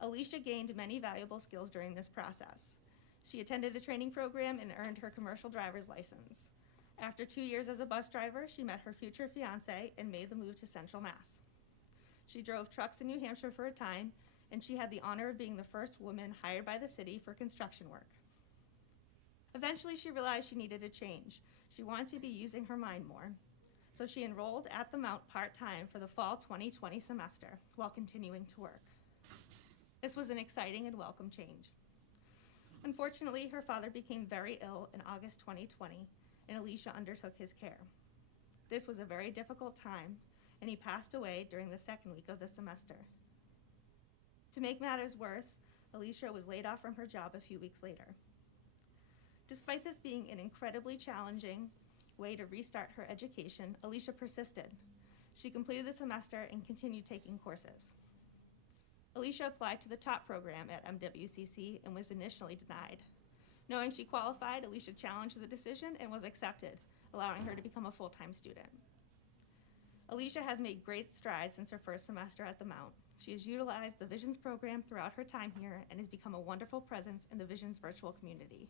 Alicia gained many valuable skills during this process. She attended a training program and earned her commercial driver's license. After 2 years as a bus driver, she met her future fiance and made the move to Central Mass. She drove trucks in New Hampshire for a time, and she had the honor of being the first woman hired by the city for construction work. Eventually, she realized she needed a change. She wanted to be using her mind more. So she enrolled at the Mount part-time for the fall 2020 semester while continuing to work. This was an exciting and welcome change. Unfortunately, her father became very ill in August 2020, and Alicia undertook his care. This was a very difficult time, and he passed away during the second week of the semester. To make matters worse, Alicia was laid off from her job a few weeks later. Despite this being an incredibly challenging way to restart her education, Alicia persisted. She completed the semester and continued taking courses. Alicia applied to the top program at MWCC and was initially denied. Knowing she qualified, Alicia challenged the decision and was accepted, allowing her to become a full-time student. Alicia has made great strides since her first semester at the Mount. She has utilized the Visions program throughout her time here and has become a wonderful presence in the Visions virtual community.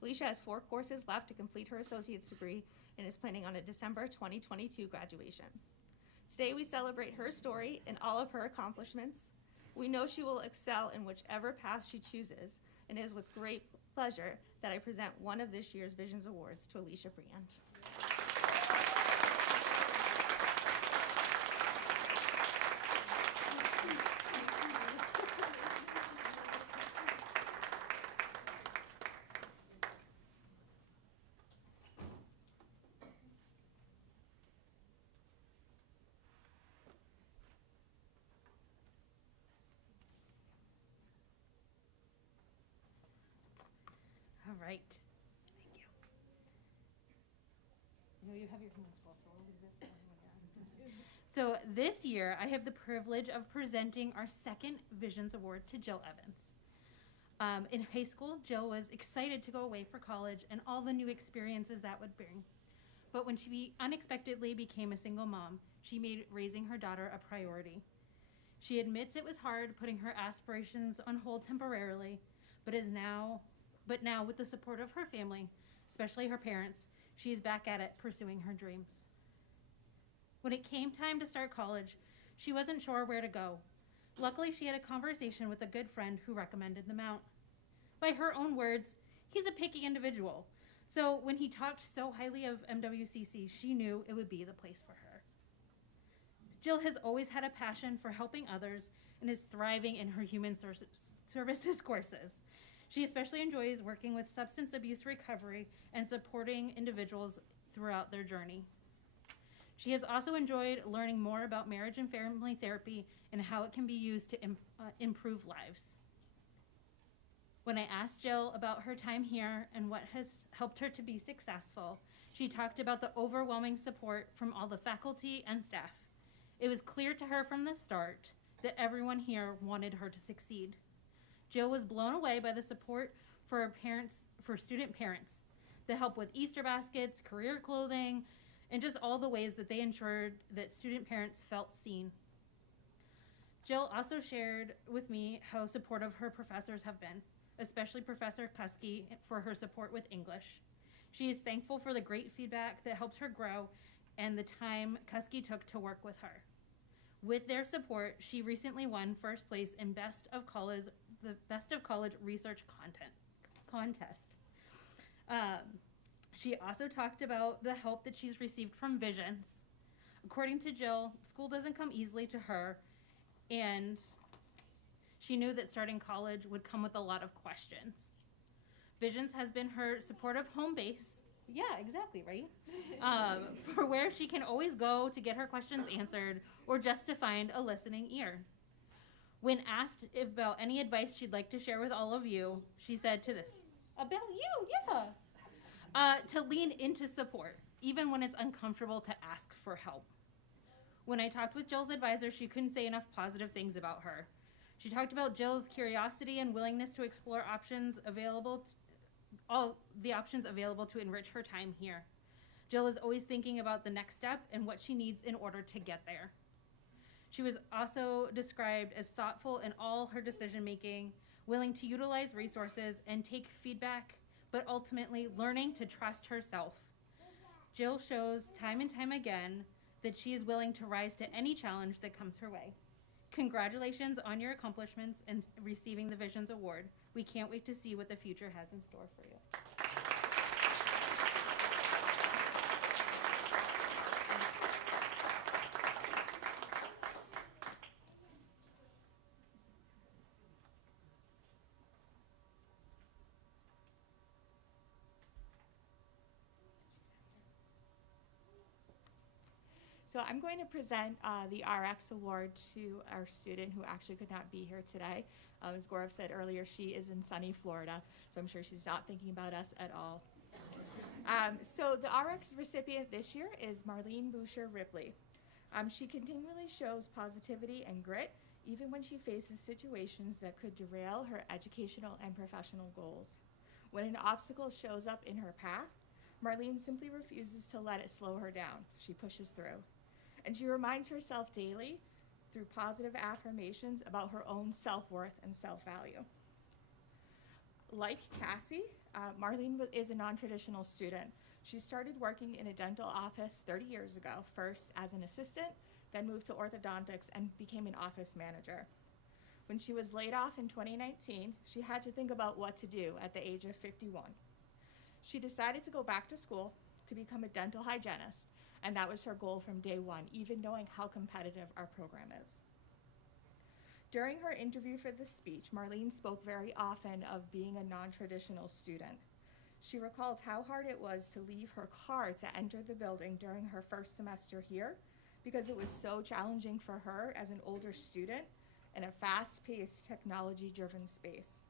Alicia has 4 courses left to complete her associate's degree and is planning on a December 2022 graduation. Today we celebrate her story and all of her accomplishments. We know she will excel in whichever path she chooses, and it is with great pleasure that I present one of this year's Visions Awards to Alicia Brand. All right. Thank you. I know you have your hands full, so I'll leave this one when you're on. So this year, I have the privilege of presenting our second Visions Award to Jill Evans. In high school, Jill was excited to go away for college and all the new experiences that would bring. But when she unexpectedly became a single mom, she made raising her daughter a priority. She admits it was hard putting her aspirations on hold temporarily, but now with the support of her family, especially her parents, she is back at it pursuing her dreams. When it came time to start college, she wasn't sure where to go. Luckily, she had a conversation with a good friend who recommended the Mount. By her own words, he's a picky individual. So when he talked so highly of MWCC, she knew it would be the place for her. Jill has always had a passion for helping others and is thriving in her human services courses. She especially enjoys working with substance abuse recovery and supporting individuals throughout their journey. She has also enjoyed learning more about marriage and family therapy and how it can be used to improve lives. When I asked Jill about her time here and what has helped her to be successful, she talked about the overwhelming support from all the faculty and staff. It was clear to her from the start that everyone here wanted her to succeed. Jill was blown away by the support for student parents, the help with Easter baskets, career clothing, and just all the ways that they ensured that student parents felt seen. Jill also shared with me how supportive her professors have been, especially Professor Kuski for her support with English. She is thankful for the great feedback that helped her grow and the time Kuski took to work with her. With their support, she recently won first place in the Best of College Research Contest. She also talked about the help that she's received from Visions. According to Jill, school doesn't come easily to her, and she knew that starting college would come with a lot of questions. Visions has been her supportive home base. Yeah, exactly, right? For where she can always go to get her questions answered or just to find a listening ear. When asked about any advice she'd like to share with all of you, she said to this, about you, yeah. To lean into support, even when it's uncomfortable to ask for help. When I talked with Jill's advisor, she couldn't say enough positive things about her. She talked about Jill's curiosity and willingness to explore all the options available to enrich her time here. Jill is always thinking about the next step and what she needs in order to get there. She was also described as thoughtful in all her decision making, willing to utilize resources and take feedback, but ultimately learning to trust herself. Jill shows time and time again that she is willing to rise to any challenge that comes her way. Congratulations on your accomplishments and receiving the Visions Award. We can't wait to see what the future has in store for you. So I'm going to present the RX Award to our student who actually could not be here today. As Gaurav said earlier, she is in sunny Florida, so I'm sure she's not thinking about us at all. So the RX recipient this year is Marlene Boucher Ripley. She continually shows positivity and grit, even when she faces situations that could derail her educational and professional goals. When an obstacle shows up in her path, Marlene simply refuses to let it slow her down. She pushes through. And she reminds herself daily through positive affirmations about her own self-worth and self-value. Like Cassie, Marlene is a non-traditional student. She started working in a dental office 30 years ago, first as an assistant, then moved to orthodontics and became an office manager. When she was laid off in 2019, she had to think about what to do at the age of 51. She decided to go back to school to become a dental hygienist, and that was her goal from day one, even knowing how competitive our program is. During her interview for this speech, Marlene spoke very often of being a non-traditional student. She recalled how hard it was to leave her car to enter the building during her first semester here, because it was so challenging for her as an older student in a fast-paced, technology-driven space.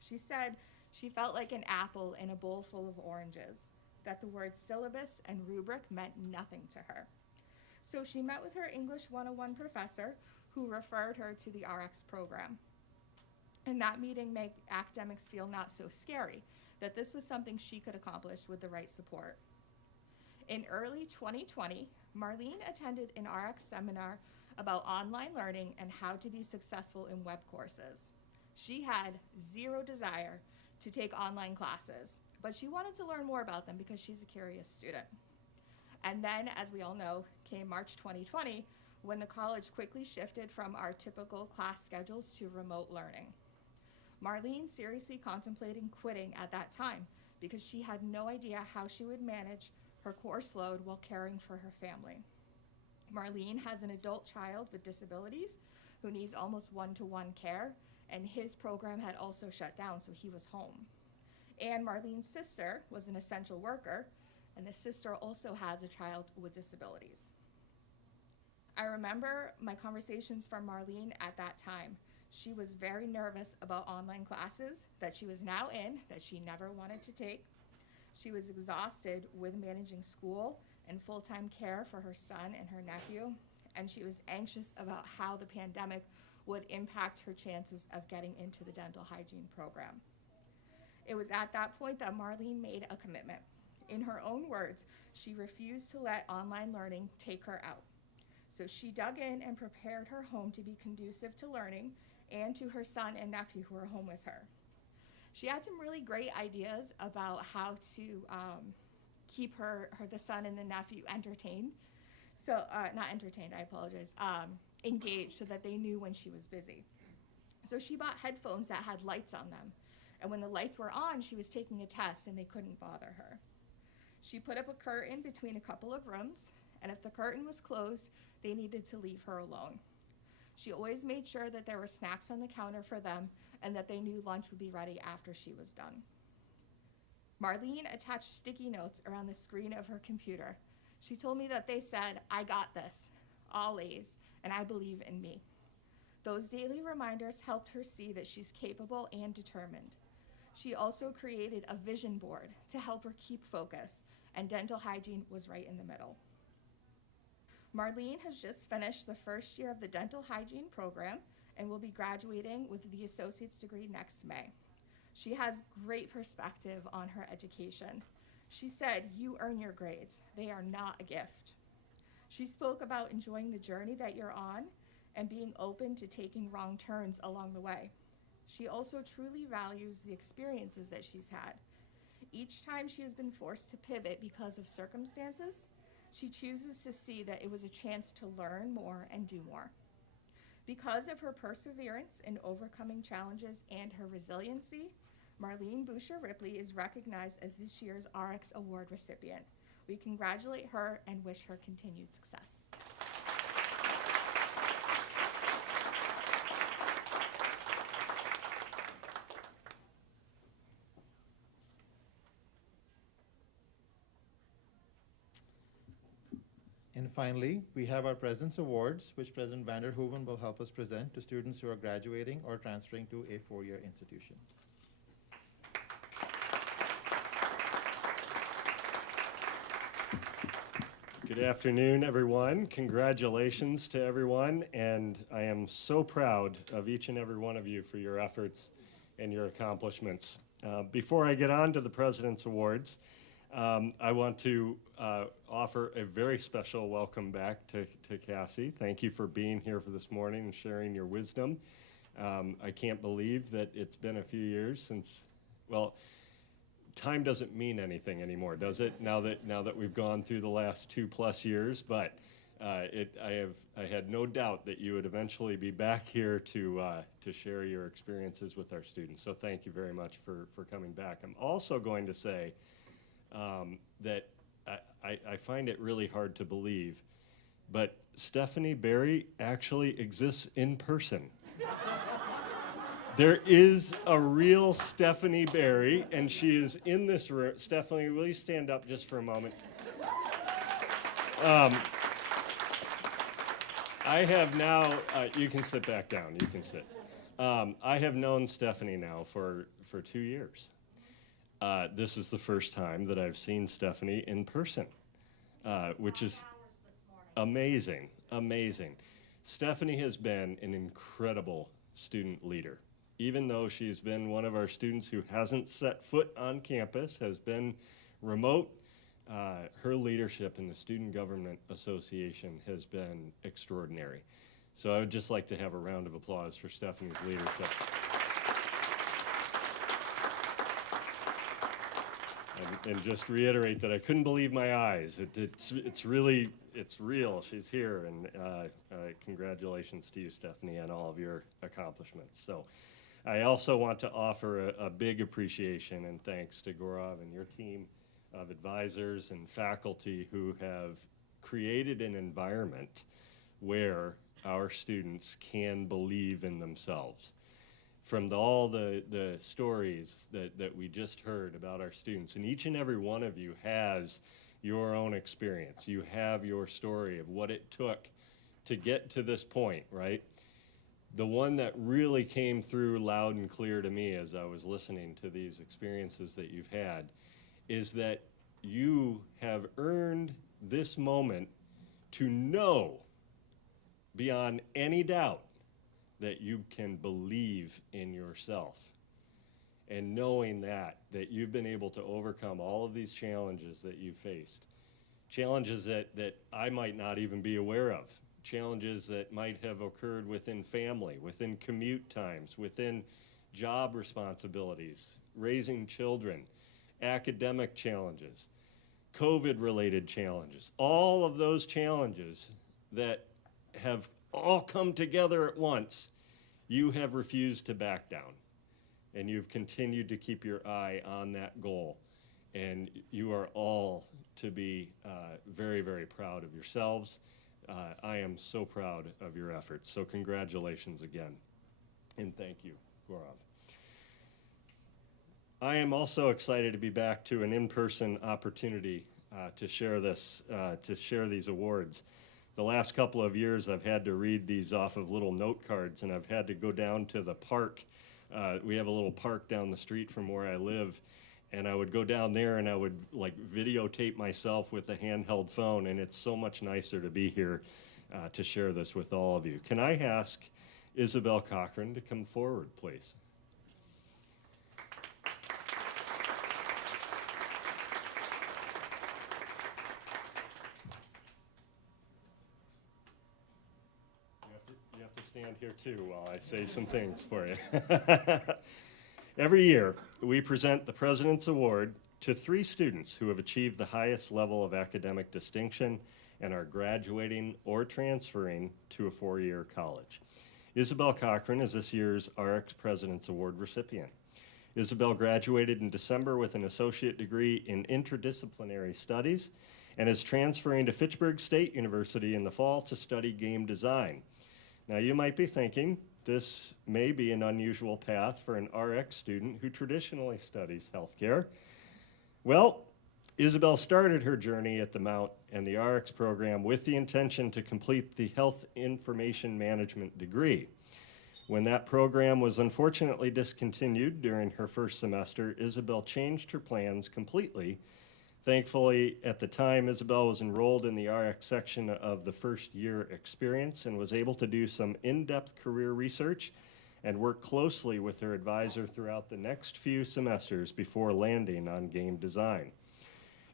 She said she felt like an apple in a bowl full of oranges, that the words syllabus and rubric meant nothing to her. So she met with her English 101 professor, who referred her to the RX program. And that meeting made academics feel not so scary, that this was something she could accomplish with the right support. In early 2020, Marlene attended an RX seminar about online learning and how to be successful in web courses. She had zero desire to take online classes, but she wanted to learn more about them because she's a curious student. And then, as we all know, came March 2020, when the college quickly shifted from our typical class schedules to remote learning. Marlene seriously contemplating quitting at that time because she had no idea how she would manage her course load while caring for her family. Marlene has an adult child with disabilities who needs almost one-to-one care, and his program had also shut down, so he was home. And Marlene's sister was an essential worker, and the sister also has a child with disabilities. I remember my conversations from Marlene at that time. She was very nervous about online classes that she was now in, that she never wanted to take. She was exhausted with managing school and full-time care for her son and her nephew, and she was anxious about how the pandemic would impact her chances of getting into the dental hygiene program. It was at that point that Marlene made a commitment. In her own words, she refused to let online learning take her out. So she dug in and prepared her home to be conducive to learning and to her son and nephew who were home with her. She had some really great ideas about how to keep the son and the nephew entertained. So, not entertained, I apologize, engaged so that they knew when she was busy. So she bought headphones that had lights on them. And when the lights were on, she was taking a test and they couldn't bother her. She put up a curtain between a couple of rooms, and if the curtain was closed, they needed to leave her alone. She always made sure that there were snacks on the counter for them and that they knew lunch would be ready after she was done. Marlene attached sticky notes around the screen of her computer. She told me that they said, "I got this, all A's, and I believe in me." Those daily reminders helped her see that she's capable and determined. She also created a vision board to help her keep focus, and dental hygiene was right in the middle. Marlene has just finished the first year of the dental hygiene program and will be graduating with the associate's degree next May. She has great perspective on her education. She said, "You earn your grades. They are not a gift." She spoke about enjoying the journey that you're on and being open to taking wrong turns along the way. She also truly values the experiences that she's had. Each time she has been forced to pivot because of circumstances, she chooses to see that it was a chance to learn more and do more. Because of her perseverance in overcoming challenges and her resiliency, Marlene Boucher-Ripley is recognized as this year's RX Award recipient. We congratulate her and wish her continued success. And finally, we have our President's Awards, which President Vanderhoeven will help us present to students who are graduating or transferring to a four-year institution. Good afternoon, everyone. Congratulations to everyone, and I am so proud of each and every one of you for your efforts and your accomplishments. Before I get on to the President's Awards, I want to offer a very special welcome back to Cassie. Thank you for being here for this morning and sharing your wisdom. I can't believe that it's been a few years since, well, time doesn't mean anything anymore, does it? Now that we've gone through the last 2+ years, but I had no doubt that you would eventually be back here to share your experiences with our students. So thank you very much for coming back. I'm also going to say that I find it really hard to believe, but Stephanie Barry actually exists in person. There is a real Stephanie Barry, and she is in this room. Stephanie, will you stand up just for a moment? I have now, you can sit back down, you can sit. I have known Stephanie now for 2 years. This is the first time that I've seen Stephanie in person, which is amazing, amazing. Stephanie has been an incredible student leader. Even though she's been one of our students who hasn't set foot on campus, has been remote, her leadership in the Student Government Association has been extraordinary. So I would just like to have a round of applause for Stephanie's leadership. And just reiterate that I couldn't believe my eyes. It's real. She's here, and congratulations to you, Stephanie, on all of your accomplishments. So I also want to offer a big appreciation and thanks to Gaurav and your team of advisors and faculty who have created an environment where our students can believe in themselves. From all the stories that we just heard about our students, and each and every one of you has your own experience. You have your story of what it took to get to this point, right? The one that really came through loud and clear to me as I was listening to these experiences that you've had is that you have earned this moment to know beyond any doubt that you can believe in yourself. And knowing that you've been able to overcome all of these challenges that you faced, challenges that I might not even be aware of, challenges that might have occurred within family, within commute times, within job responsibilities, raising children, academic challenges, COVID-related challenges, all of those challenges that have all come together at once, you have refused to back down. And you've continued to keep your eye on that goal. And you are all to be very, very proud of yourselves. I am so proud of your efforts. So congratulations again. And thank you, Gaurav. I am also excited to be back to an in-person opportunity to share these awards. The last couple of years, I've had to read these off of little note cards, and I've had to go down to the park. We have a little park down the street from where I live, and I would go down there and I would like videotape myself with a handheld phone, and it's so much nicer to be here to share this with all of you. Can I ask Isabel Cochran to come forward, please? You have to stand here too while I say some things for you. Every year, we present the President's Award to 3 students who have achieved the highest level of academic distinction and are graduating or transferring to a 4-year college. Isabel Cochran is this year's RX President's Award recipient. Isabel graduated in December with an associate degree in interdisciplinary studies and is transferring to Fitchburg State University in the fall to study game design. Now, you might be thinking, this may be an unusual path for an RX student who traditionally studies healthcare. Well, Isabel started her journey at the Mount and the RX program with the intention to complete the Health Information Management degree. When that program was unfortunately discontinued during her first semester, Isabel changed her plans completely. Thankfully, at the time, Isabel was enrolled in the RX section of the first year experience and was able to do some in-depth career research and work closely with her advisor throughout the next few semesters before landing on game design.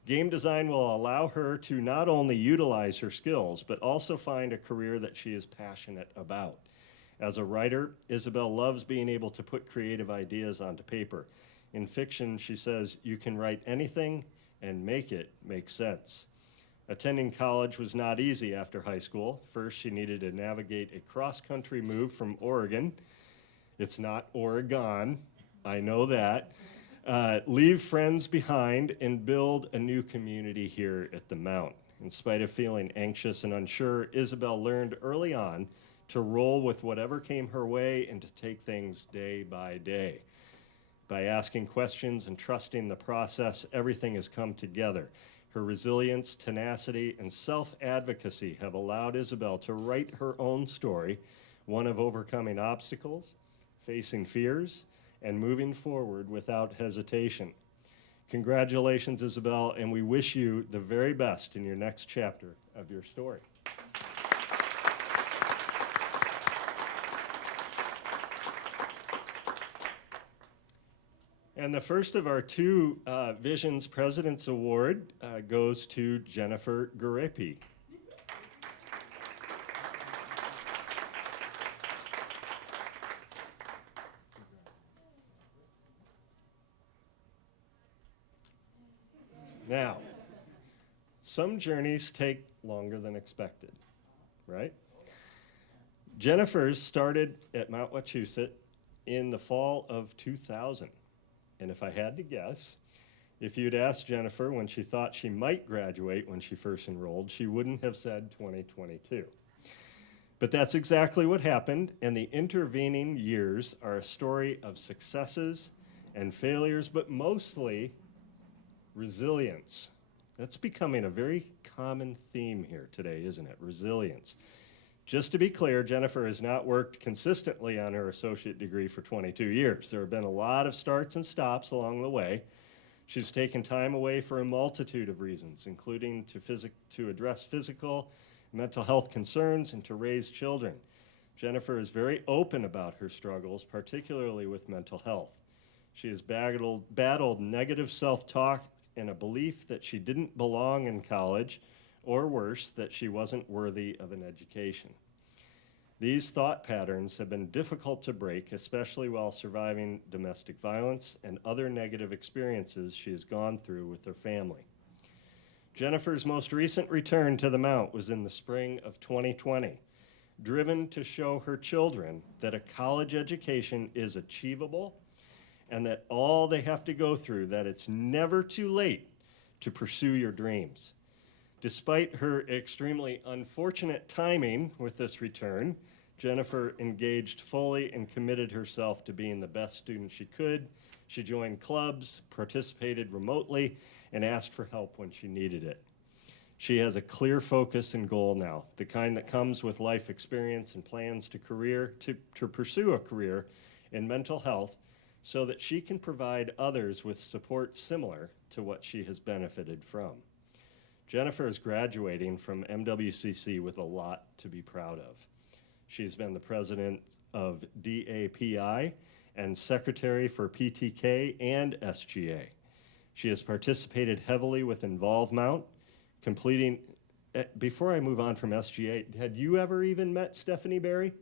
Game design will allow her to not only utilize her skills, but also find a career that she is passionate about. As a writer, Isabel loves being able to put creative ideas onto paper. In fiction, she says, "You can write anything and make it make sense." Attending college was not easy after high school. First, she needed to navigate a cross-country move from Oregon. It's not Oregon, I know that. Leave friends behind and build a new community here at the Mount. In spite of feeling anxious and unsure, Isabel learned early on to roll with whatever came her way and to take things day by day. By asking questions and trusting the process, everything has come together. Her resilience, tenacity, and self-advocacy have allowed Isabel to write her own story, one of overcoming obstacles, facing fears, and moving forward without hesitation. Congratulations, Isabel, and we wish you the very best in your next chapter of your story. And the first of our 2 Visions President's Award goes to Jennifer Gurepi. Now, some journeys take longer than expected, right? Jennifer's started at Mount Wachusett in the fall of 2000. And if I had to guess, if you'd asked Jennifer when she thought she might graduate when she first enrolled, she wouldn't have said 2022. But that's exactly what happened, and the intervening years are a story of successes and failures, but mostly resilience. That's becoming a very common theme here today, isn't it? Resilience. Just to be clear, Jennifer has not worked consistently on her associate degree for 22 years. There have been a lot of starts and stops along the way. She's taken time away for a multitude of reasons, including to address physical, mental health concerns, and to raise children. Jennifer is very open about her struggles, particularly with mental health. She has battled negative self-talk and a belief that she didn't belong in college, or worse, that she wasn't worthy of an education. These thought patterns have been difficult to break, especially while surviving domestic violence and other negative experiences she has gone through with her family. Jennifer's most recent return to the Mount was in the spring of 2020, driven to show her children that a college education is achievable and that all they have to go through, that it's never too late to pursue your dreams. Despite her extremely unfortunate timing with this return, Jennifer engaged fully and committed herself to being the best student she could. She joined clubs, participated remotely, and asked for help when she needed it. She has a clear focus and goal now, the kind that comes with life experience and plans to pursue a career in mental health so that she can provide others with support similar to what she has benefited from. Jennifer is graduating from MWCC with a lot to be proud of. She's been the president of DAPI and secretary for PTK and SGA. She has participated heavily with Involve-Mount, completing, before I move on from SGA, had you ever even met Stephanie Barry?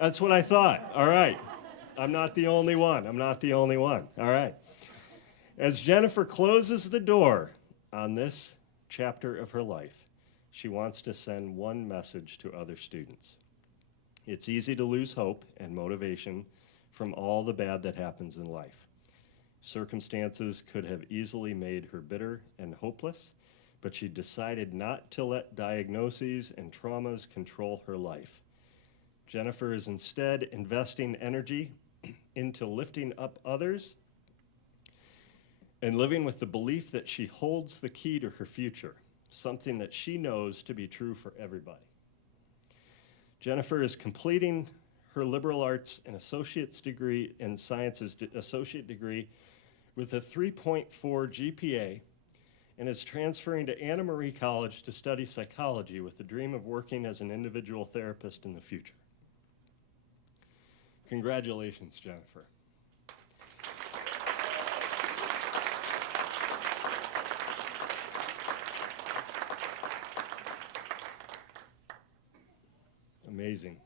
That's what I thought. All right. I'm not the only one. All right. As Jennifer closes the door on this chapter of her life, she wants to send one message to other students. It's easy to lose hope and motivation from all the bad that happens in life. Circumstances could have easily made her bitter and hopeless, but she decided not to let diagnoses and traumas control her life. Jennifer is instead investing energy into lifting up others and living with the belief that she holds the key to her future, something that she knows to be true for everybody. Jennifer is completing her liberal arts and associate's degree in sciences associate degree with a 3.4 GPA and is transferring to Anna Marie College to study psychology with the dream of working as an individual therapist in the future. Congratulations, Jennifer. Amazing.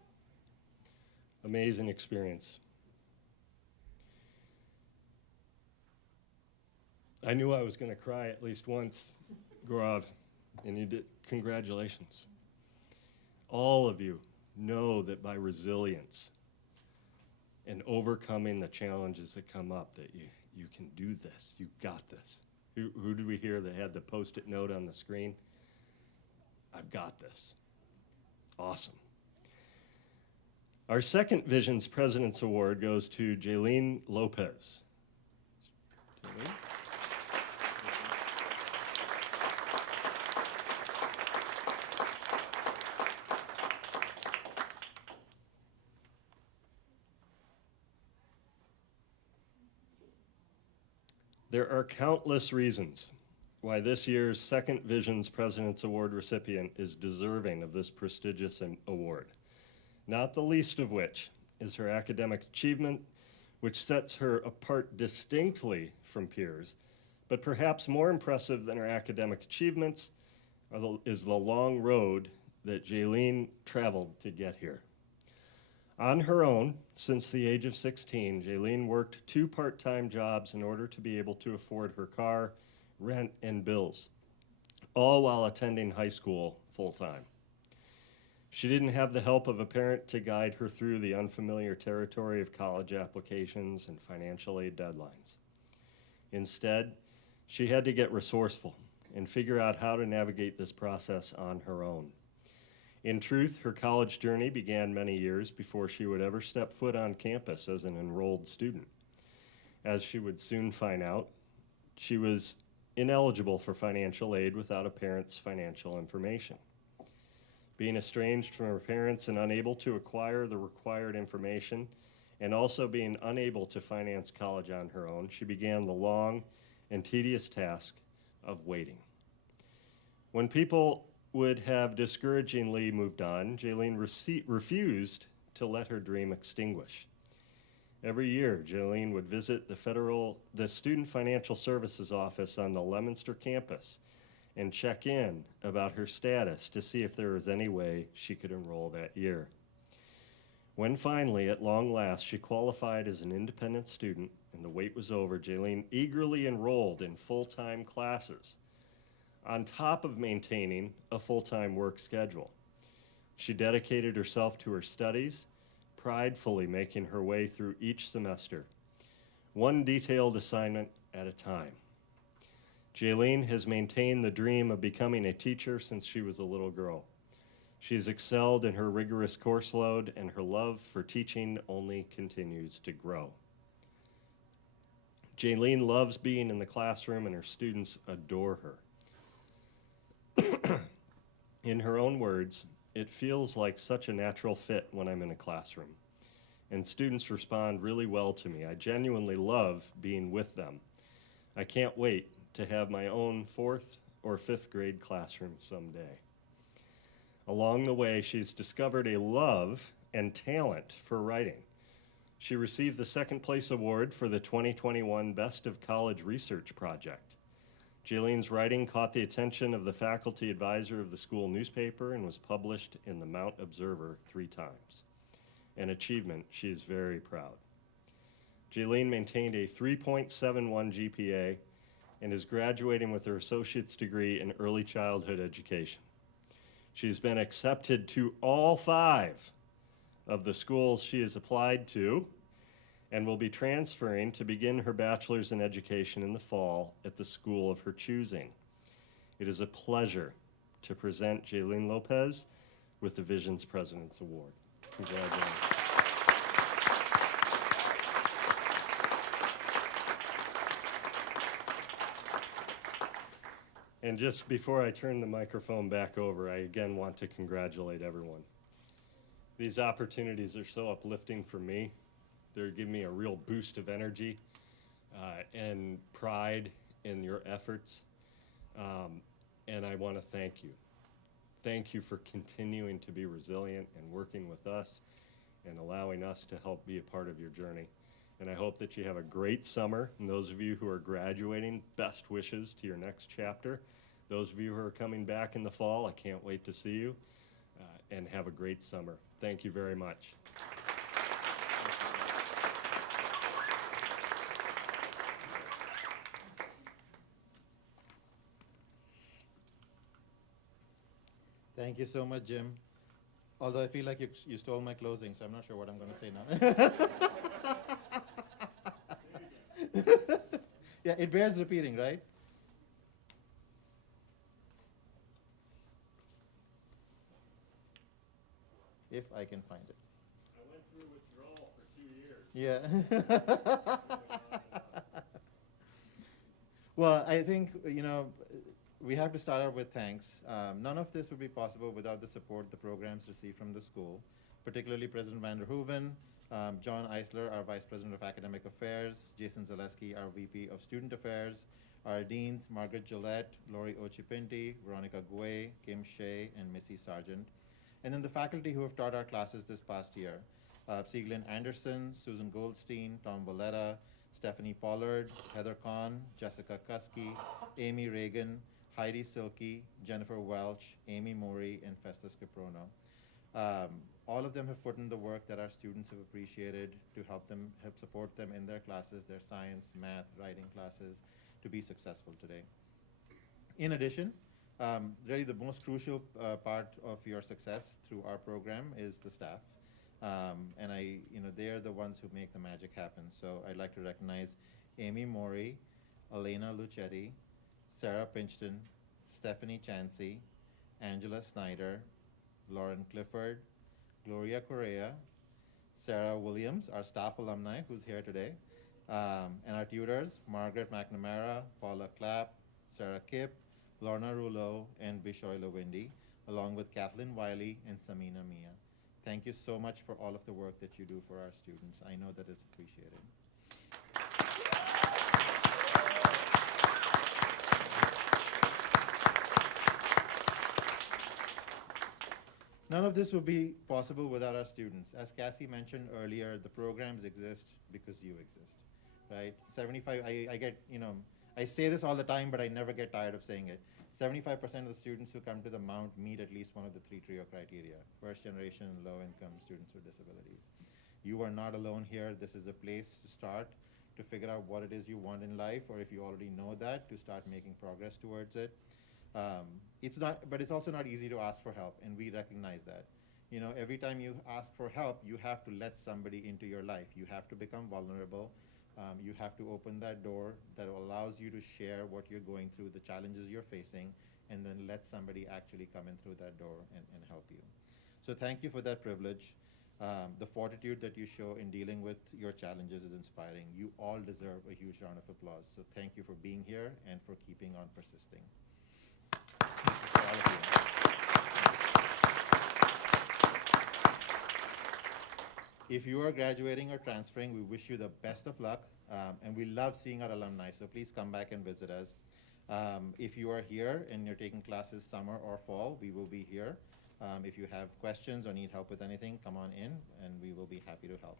Amazing experience. I knew I was going to cry at least once, Gaurav, and you did. Congratulations. All of you know that by resilience and overcoming the challenges that come up, that you can do this. You got this. Who did we hear that had the Post-it note on the screen? I've got this. Awesome. Our second Visions President's Award goes to Jaylene Lopez. Jaylene? There are countless reasons why this year's second Visions President's Award recipient is deserving of this prestigious award, not the least of which is her academic achievement, which sets her apart distinctly from peers, but perhaps more impressive than her academic achievements is the long road that Jaylene traveled to get here. On her own, since the age of 16, Jaylene worked 2 part-time jobs in order to be able to afford her car, rent, and bills, all while attending high school full-time. She didn't have the help of a parent to guide her through the unfamiliar territory of college applications and financial aid deadlines. Instead, she had to get resourceful and figure out how to navigate this process on her own. In truth, her college journey began many years before she would ever step foot on campus as an enrolled student. As she would soon find out, she was ineligible for financial aid without a parent's financial information. Being estranged from her parents and unable to acquire the required information, and also being unable to finance college on her own, she began the long and tedious task of waiting. When people would have discouragingly moved on, Jaylene refused to let her dream extinguish. Every year, Jaylene would visit the Student Financial Services office on the Leominster campus and check in about her status to see if there was any way she could enroll that year. When finally, at long last, she qualified as an independent student and the wait was over, Jaylene eagerly enrolled in full-time classes on top of maintaining a full-time work schedule. She dedicated herself to her studies, pridefully making her way through each semester, one detailed assignment at a time. Jaylene has maintained the dream of becoming a teacher since she was a little girl. She's excelled in her rigorous course load, and her love for teaching only continues to grow. Jaylene loves being in the classroom, and her students adore her. In her own words, "It feels like such a natural fit when I'm in a classroom, and students respond really well to me. I genuinely love being with them. I can't wait to have my own 4th or 5th grade classroom someday." Along the way, she's discovered a love and talent for writing. She received the 2nd place award for the 2021 Best of College Research Project. Jaylene's writing caught the attention of the faculty advisor of the school newspaper and was published in the Mount Observer 3 times, an achievement she is very proud. Jaylene maintained a 3.71 GPA and is graduating with her associate's degree in early childhood education. She's been accepted to all 5 of the schools she has applied to and will be transferring to begin her bachelor's in education in the fall at the school of her choosing. It is a pleasure to present Jaylene Lopez with the Visions President's Award. Congratulations. And just before I turn the microphone back over, I again want to congratulate everyone. These opportunities are so uplifting for me. They're giving me a real boost of energy and pride in your efforts. And I want to thank you. Thank you for continuing to be resilient and working with us and allowing us to help be a part of your journey. And I hope that you have a great summer. And those of you who are graduating, best wishes to your next chapter. Those of you who are coming back in the fall, I can't wait to see you. And have a great summer. Thank you very much. Thank you so much, Jim. Although I feel like you stole my closing, so I'm not sure what I'm going to say now. Yeah, it bears repeating, right? If I can find it. I went through withdrawal for 2 years. Yeah. Well, I think, we have to start out with thanks. None of this would be possible without the support the programs receive from the school, particularly President van der Hoeven, John Eisler, our Vice President of Academic Affairs, Jason Zaleski, our VP of Student Affairs, our deans, Margaret Gillette, Lori Ochipinti, Veronica Guay, Kim Shea, and Missy Sargent. And then the faculty who have taught our classes this past year, Sieglin Anderson, Susan Goldstein, Tom Valletta, Stephanie Pollard, Heather Kahn, Jessica Kuski, Amy Reagan, Heidi Silke, Jennifer Welch, Amy Morey, and Festus Caprono. All of them have put in the work that our students have appreciated to help support them in their classes, their science, math, writing classes, to be successful today. In addition, really the most crucial part of your success through our program is the staff. And they're the ones who make the magic happen. So I'd like to recognize Amy Morey, Elena Lucetti, Sarah Pinchton, Stephanie Chansey, Angela Snyder, Lauren Clifford, Gloria Correa, Sarah Williams, our staff alumni who's here today, and our tutors, Margaret McNamara, Paula Clapp, Sarah Kipp, Lorna Rouleau, and Bishoy Lawindi, along with Kathleen Wiley and Samina Mia. Thank you so much for all of the work that you do for our students. I know that it's appreciated. None of this would be possible without our students. As Cassie mentioned earlier, the programs exist because you exist, right? 75, I get, I say this all the time, but I never get tired of saying it. 75% of the students who come to the Mount meet at least one of the 3 TRIO criteria: first generation, low income, students with disabilities. You are not alone here. This is a place to start to figure out what it is you want in life, or if you already know that, to start making progress towards it. But it's also not easy to ask for help, and we recognize that. Every time you ask for help, you have to let somebody into your life. You have to become vulnerable. You have to open that door that allows you to share what you're going through, the challenges you're facing, and then let somebody actually come in through that door and help you. So thank you for that privilege. The fortitude that you show in dealing with your challenges is inspiring. You all deserve a huge round of applause. So thank you for being here and for keeping on persisting. This is for all of you. If you are graduating or transferring, we wish you the best of luck, and we love seeing our alumni, so please come back and visit us. If you are here and you're taking classes summer or fall, we will be here. If you have questions or need help with anything, come on in, and we will be happy to help.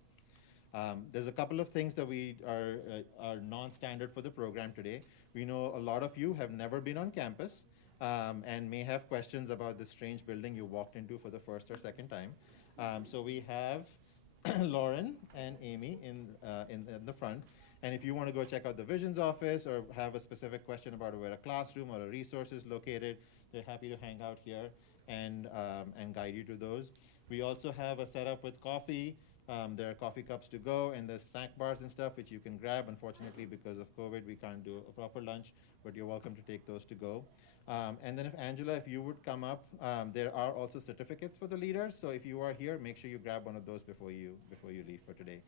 There's a couple of things that we are non-standard for the program today. We know a lot of you have never been on campus and may have questions about this strange building you walked into for the first or second time. So we have Lauren and Amy in the front. And if you want to go check out the Visions office or have a specific question about where a classroom or a resource is located, they're happy to hang out here and guide you to those. We also have a setup with coffee. There are coffee cups to go, and there's snack bars and stuff which you can grab. Unfortunately, because of COVID, we can't do a proper lunch, but you're welcome to take those to go. And then if you would come up, there are also certificates for the leaders. So if you are here, make sure you grab one of those before you leave for today.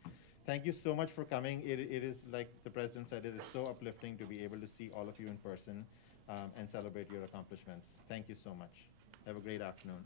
Thank you so much for coming. It is, like the president said, it is so uplifting to be able to see all of you in person and celebrate your accomplishments. Thank you so much. Have a great afternoon.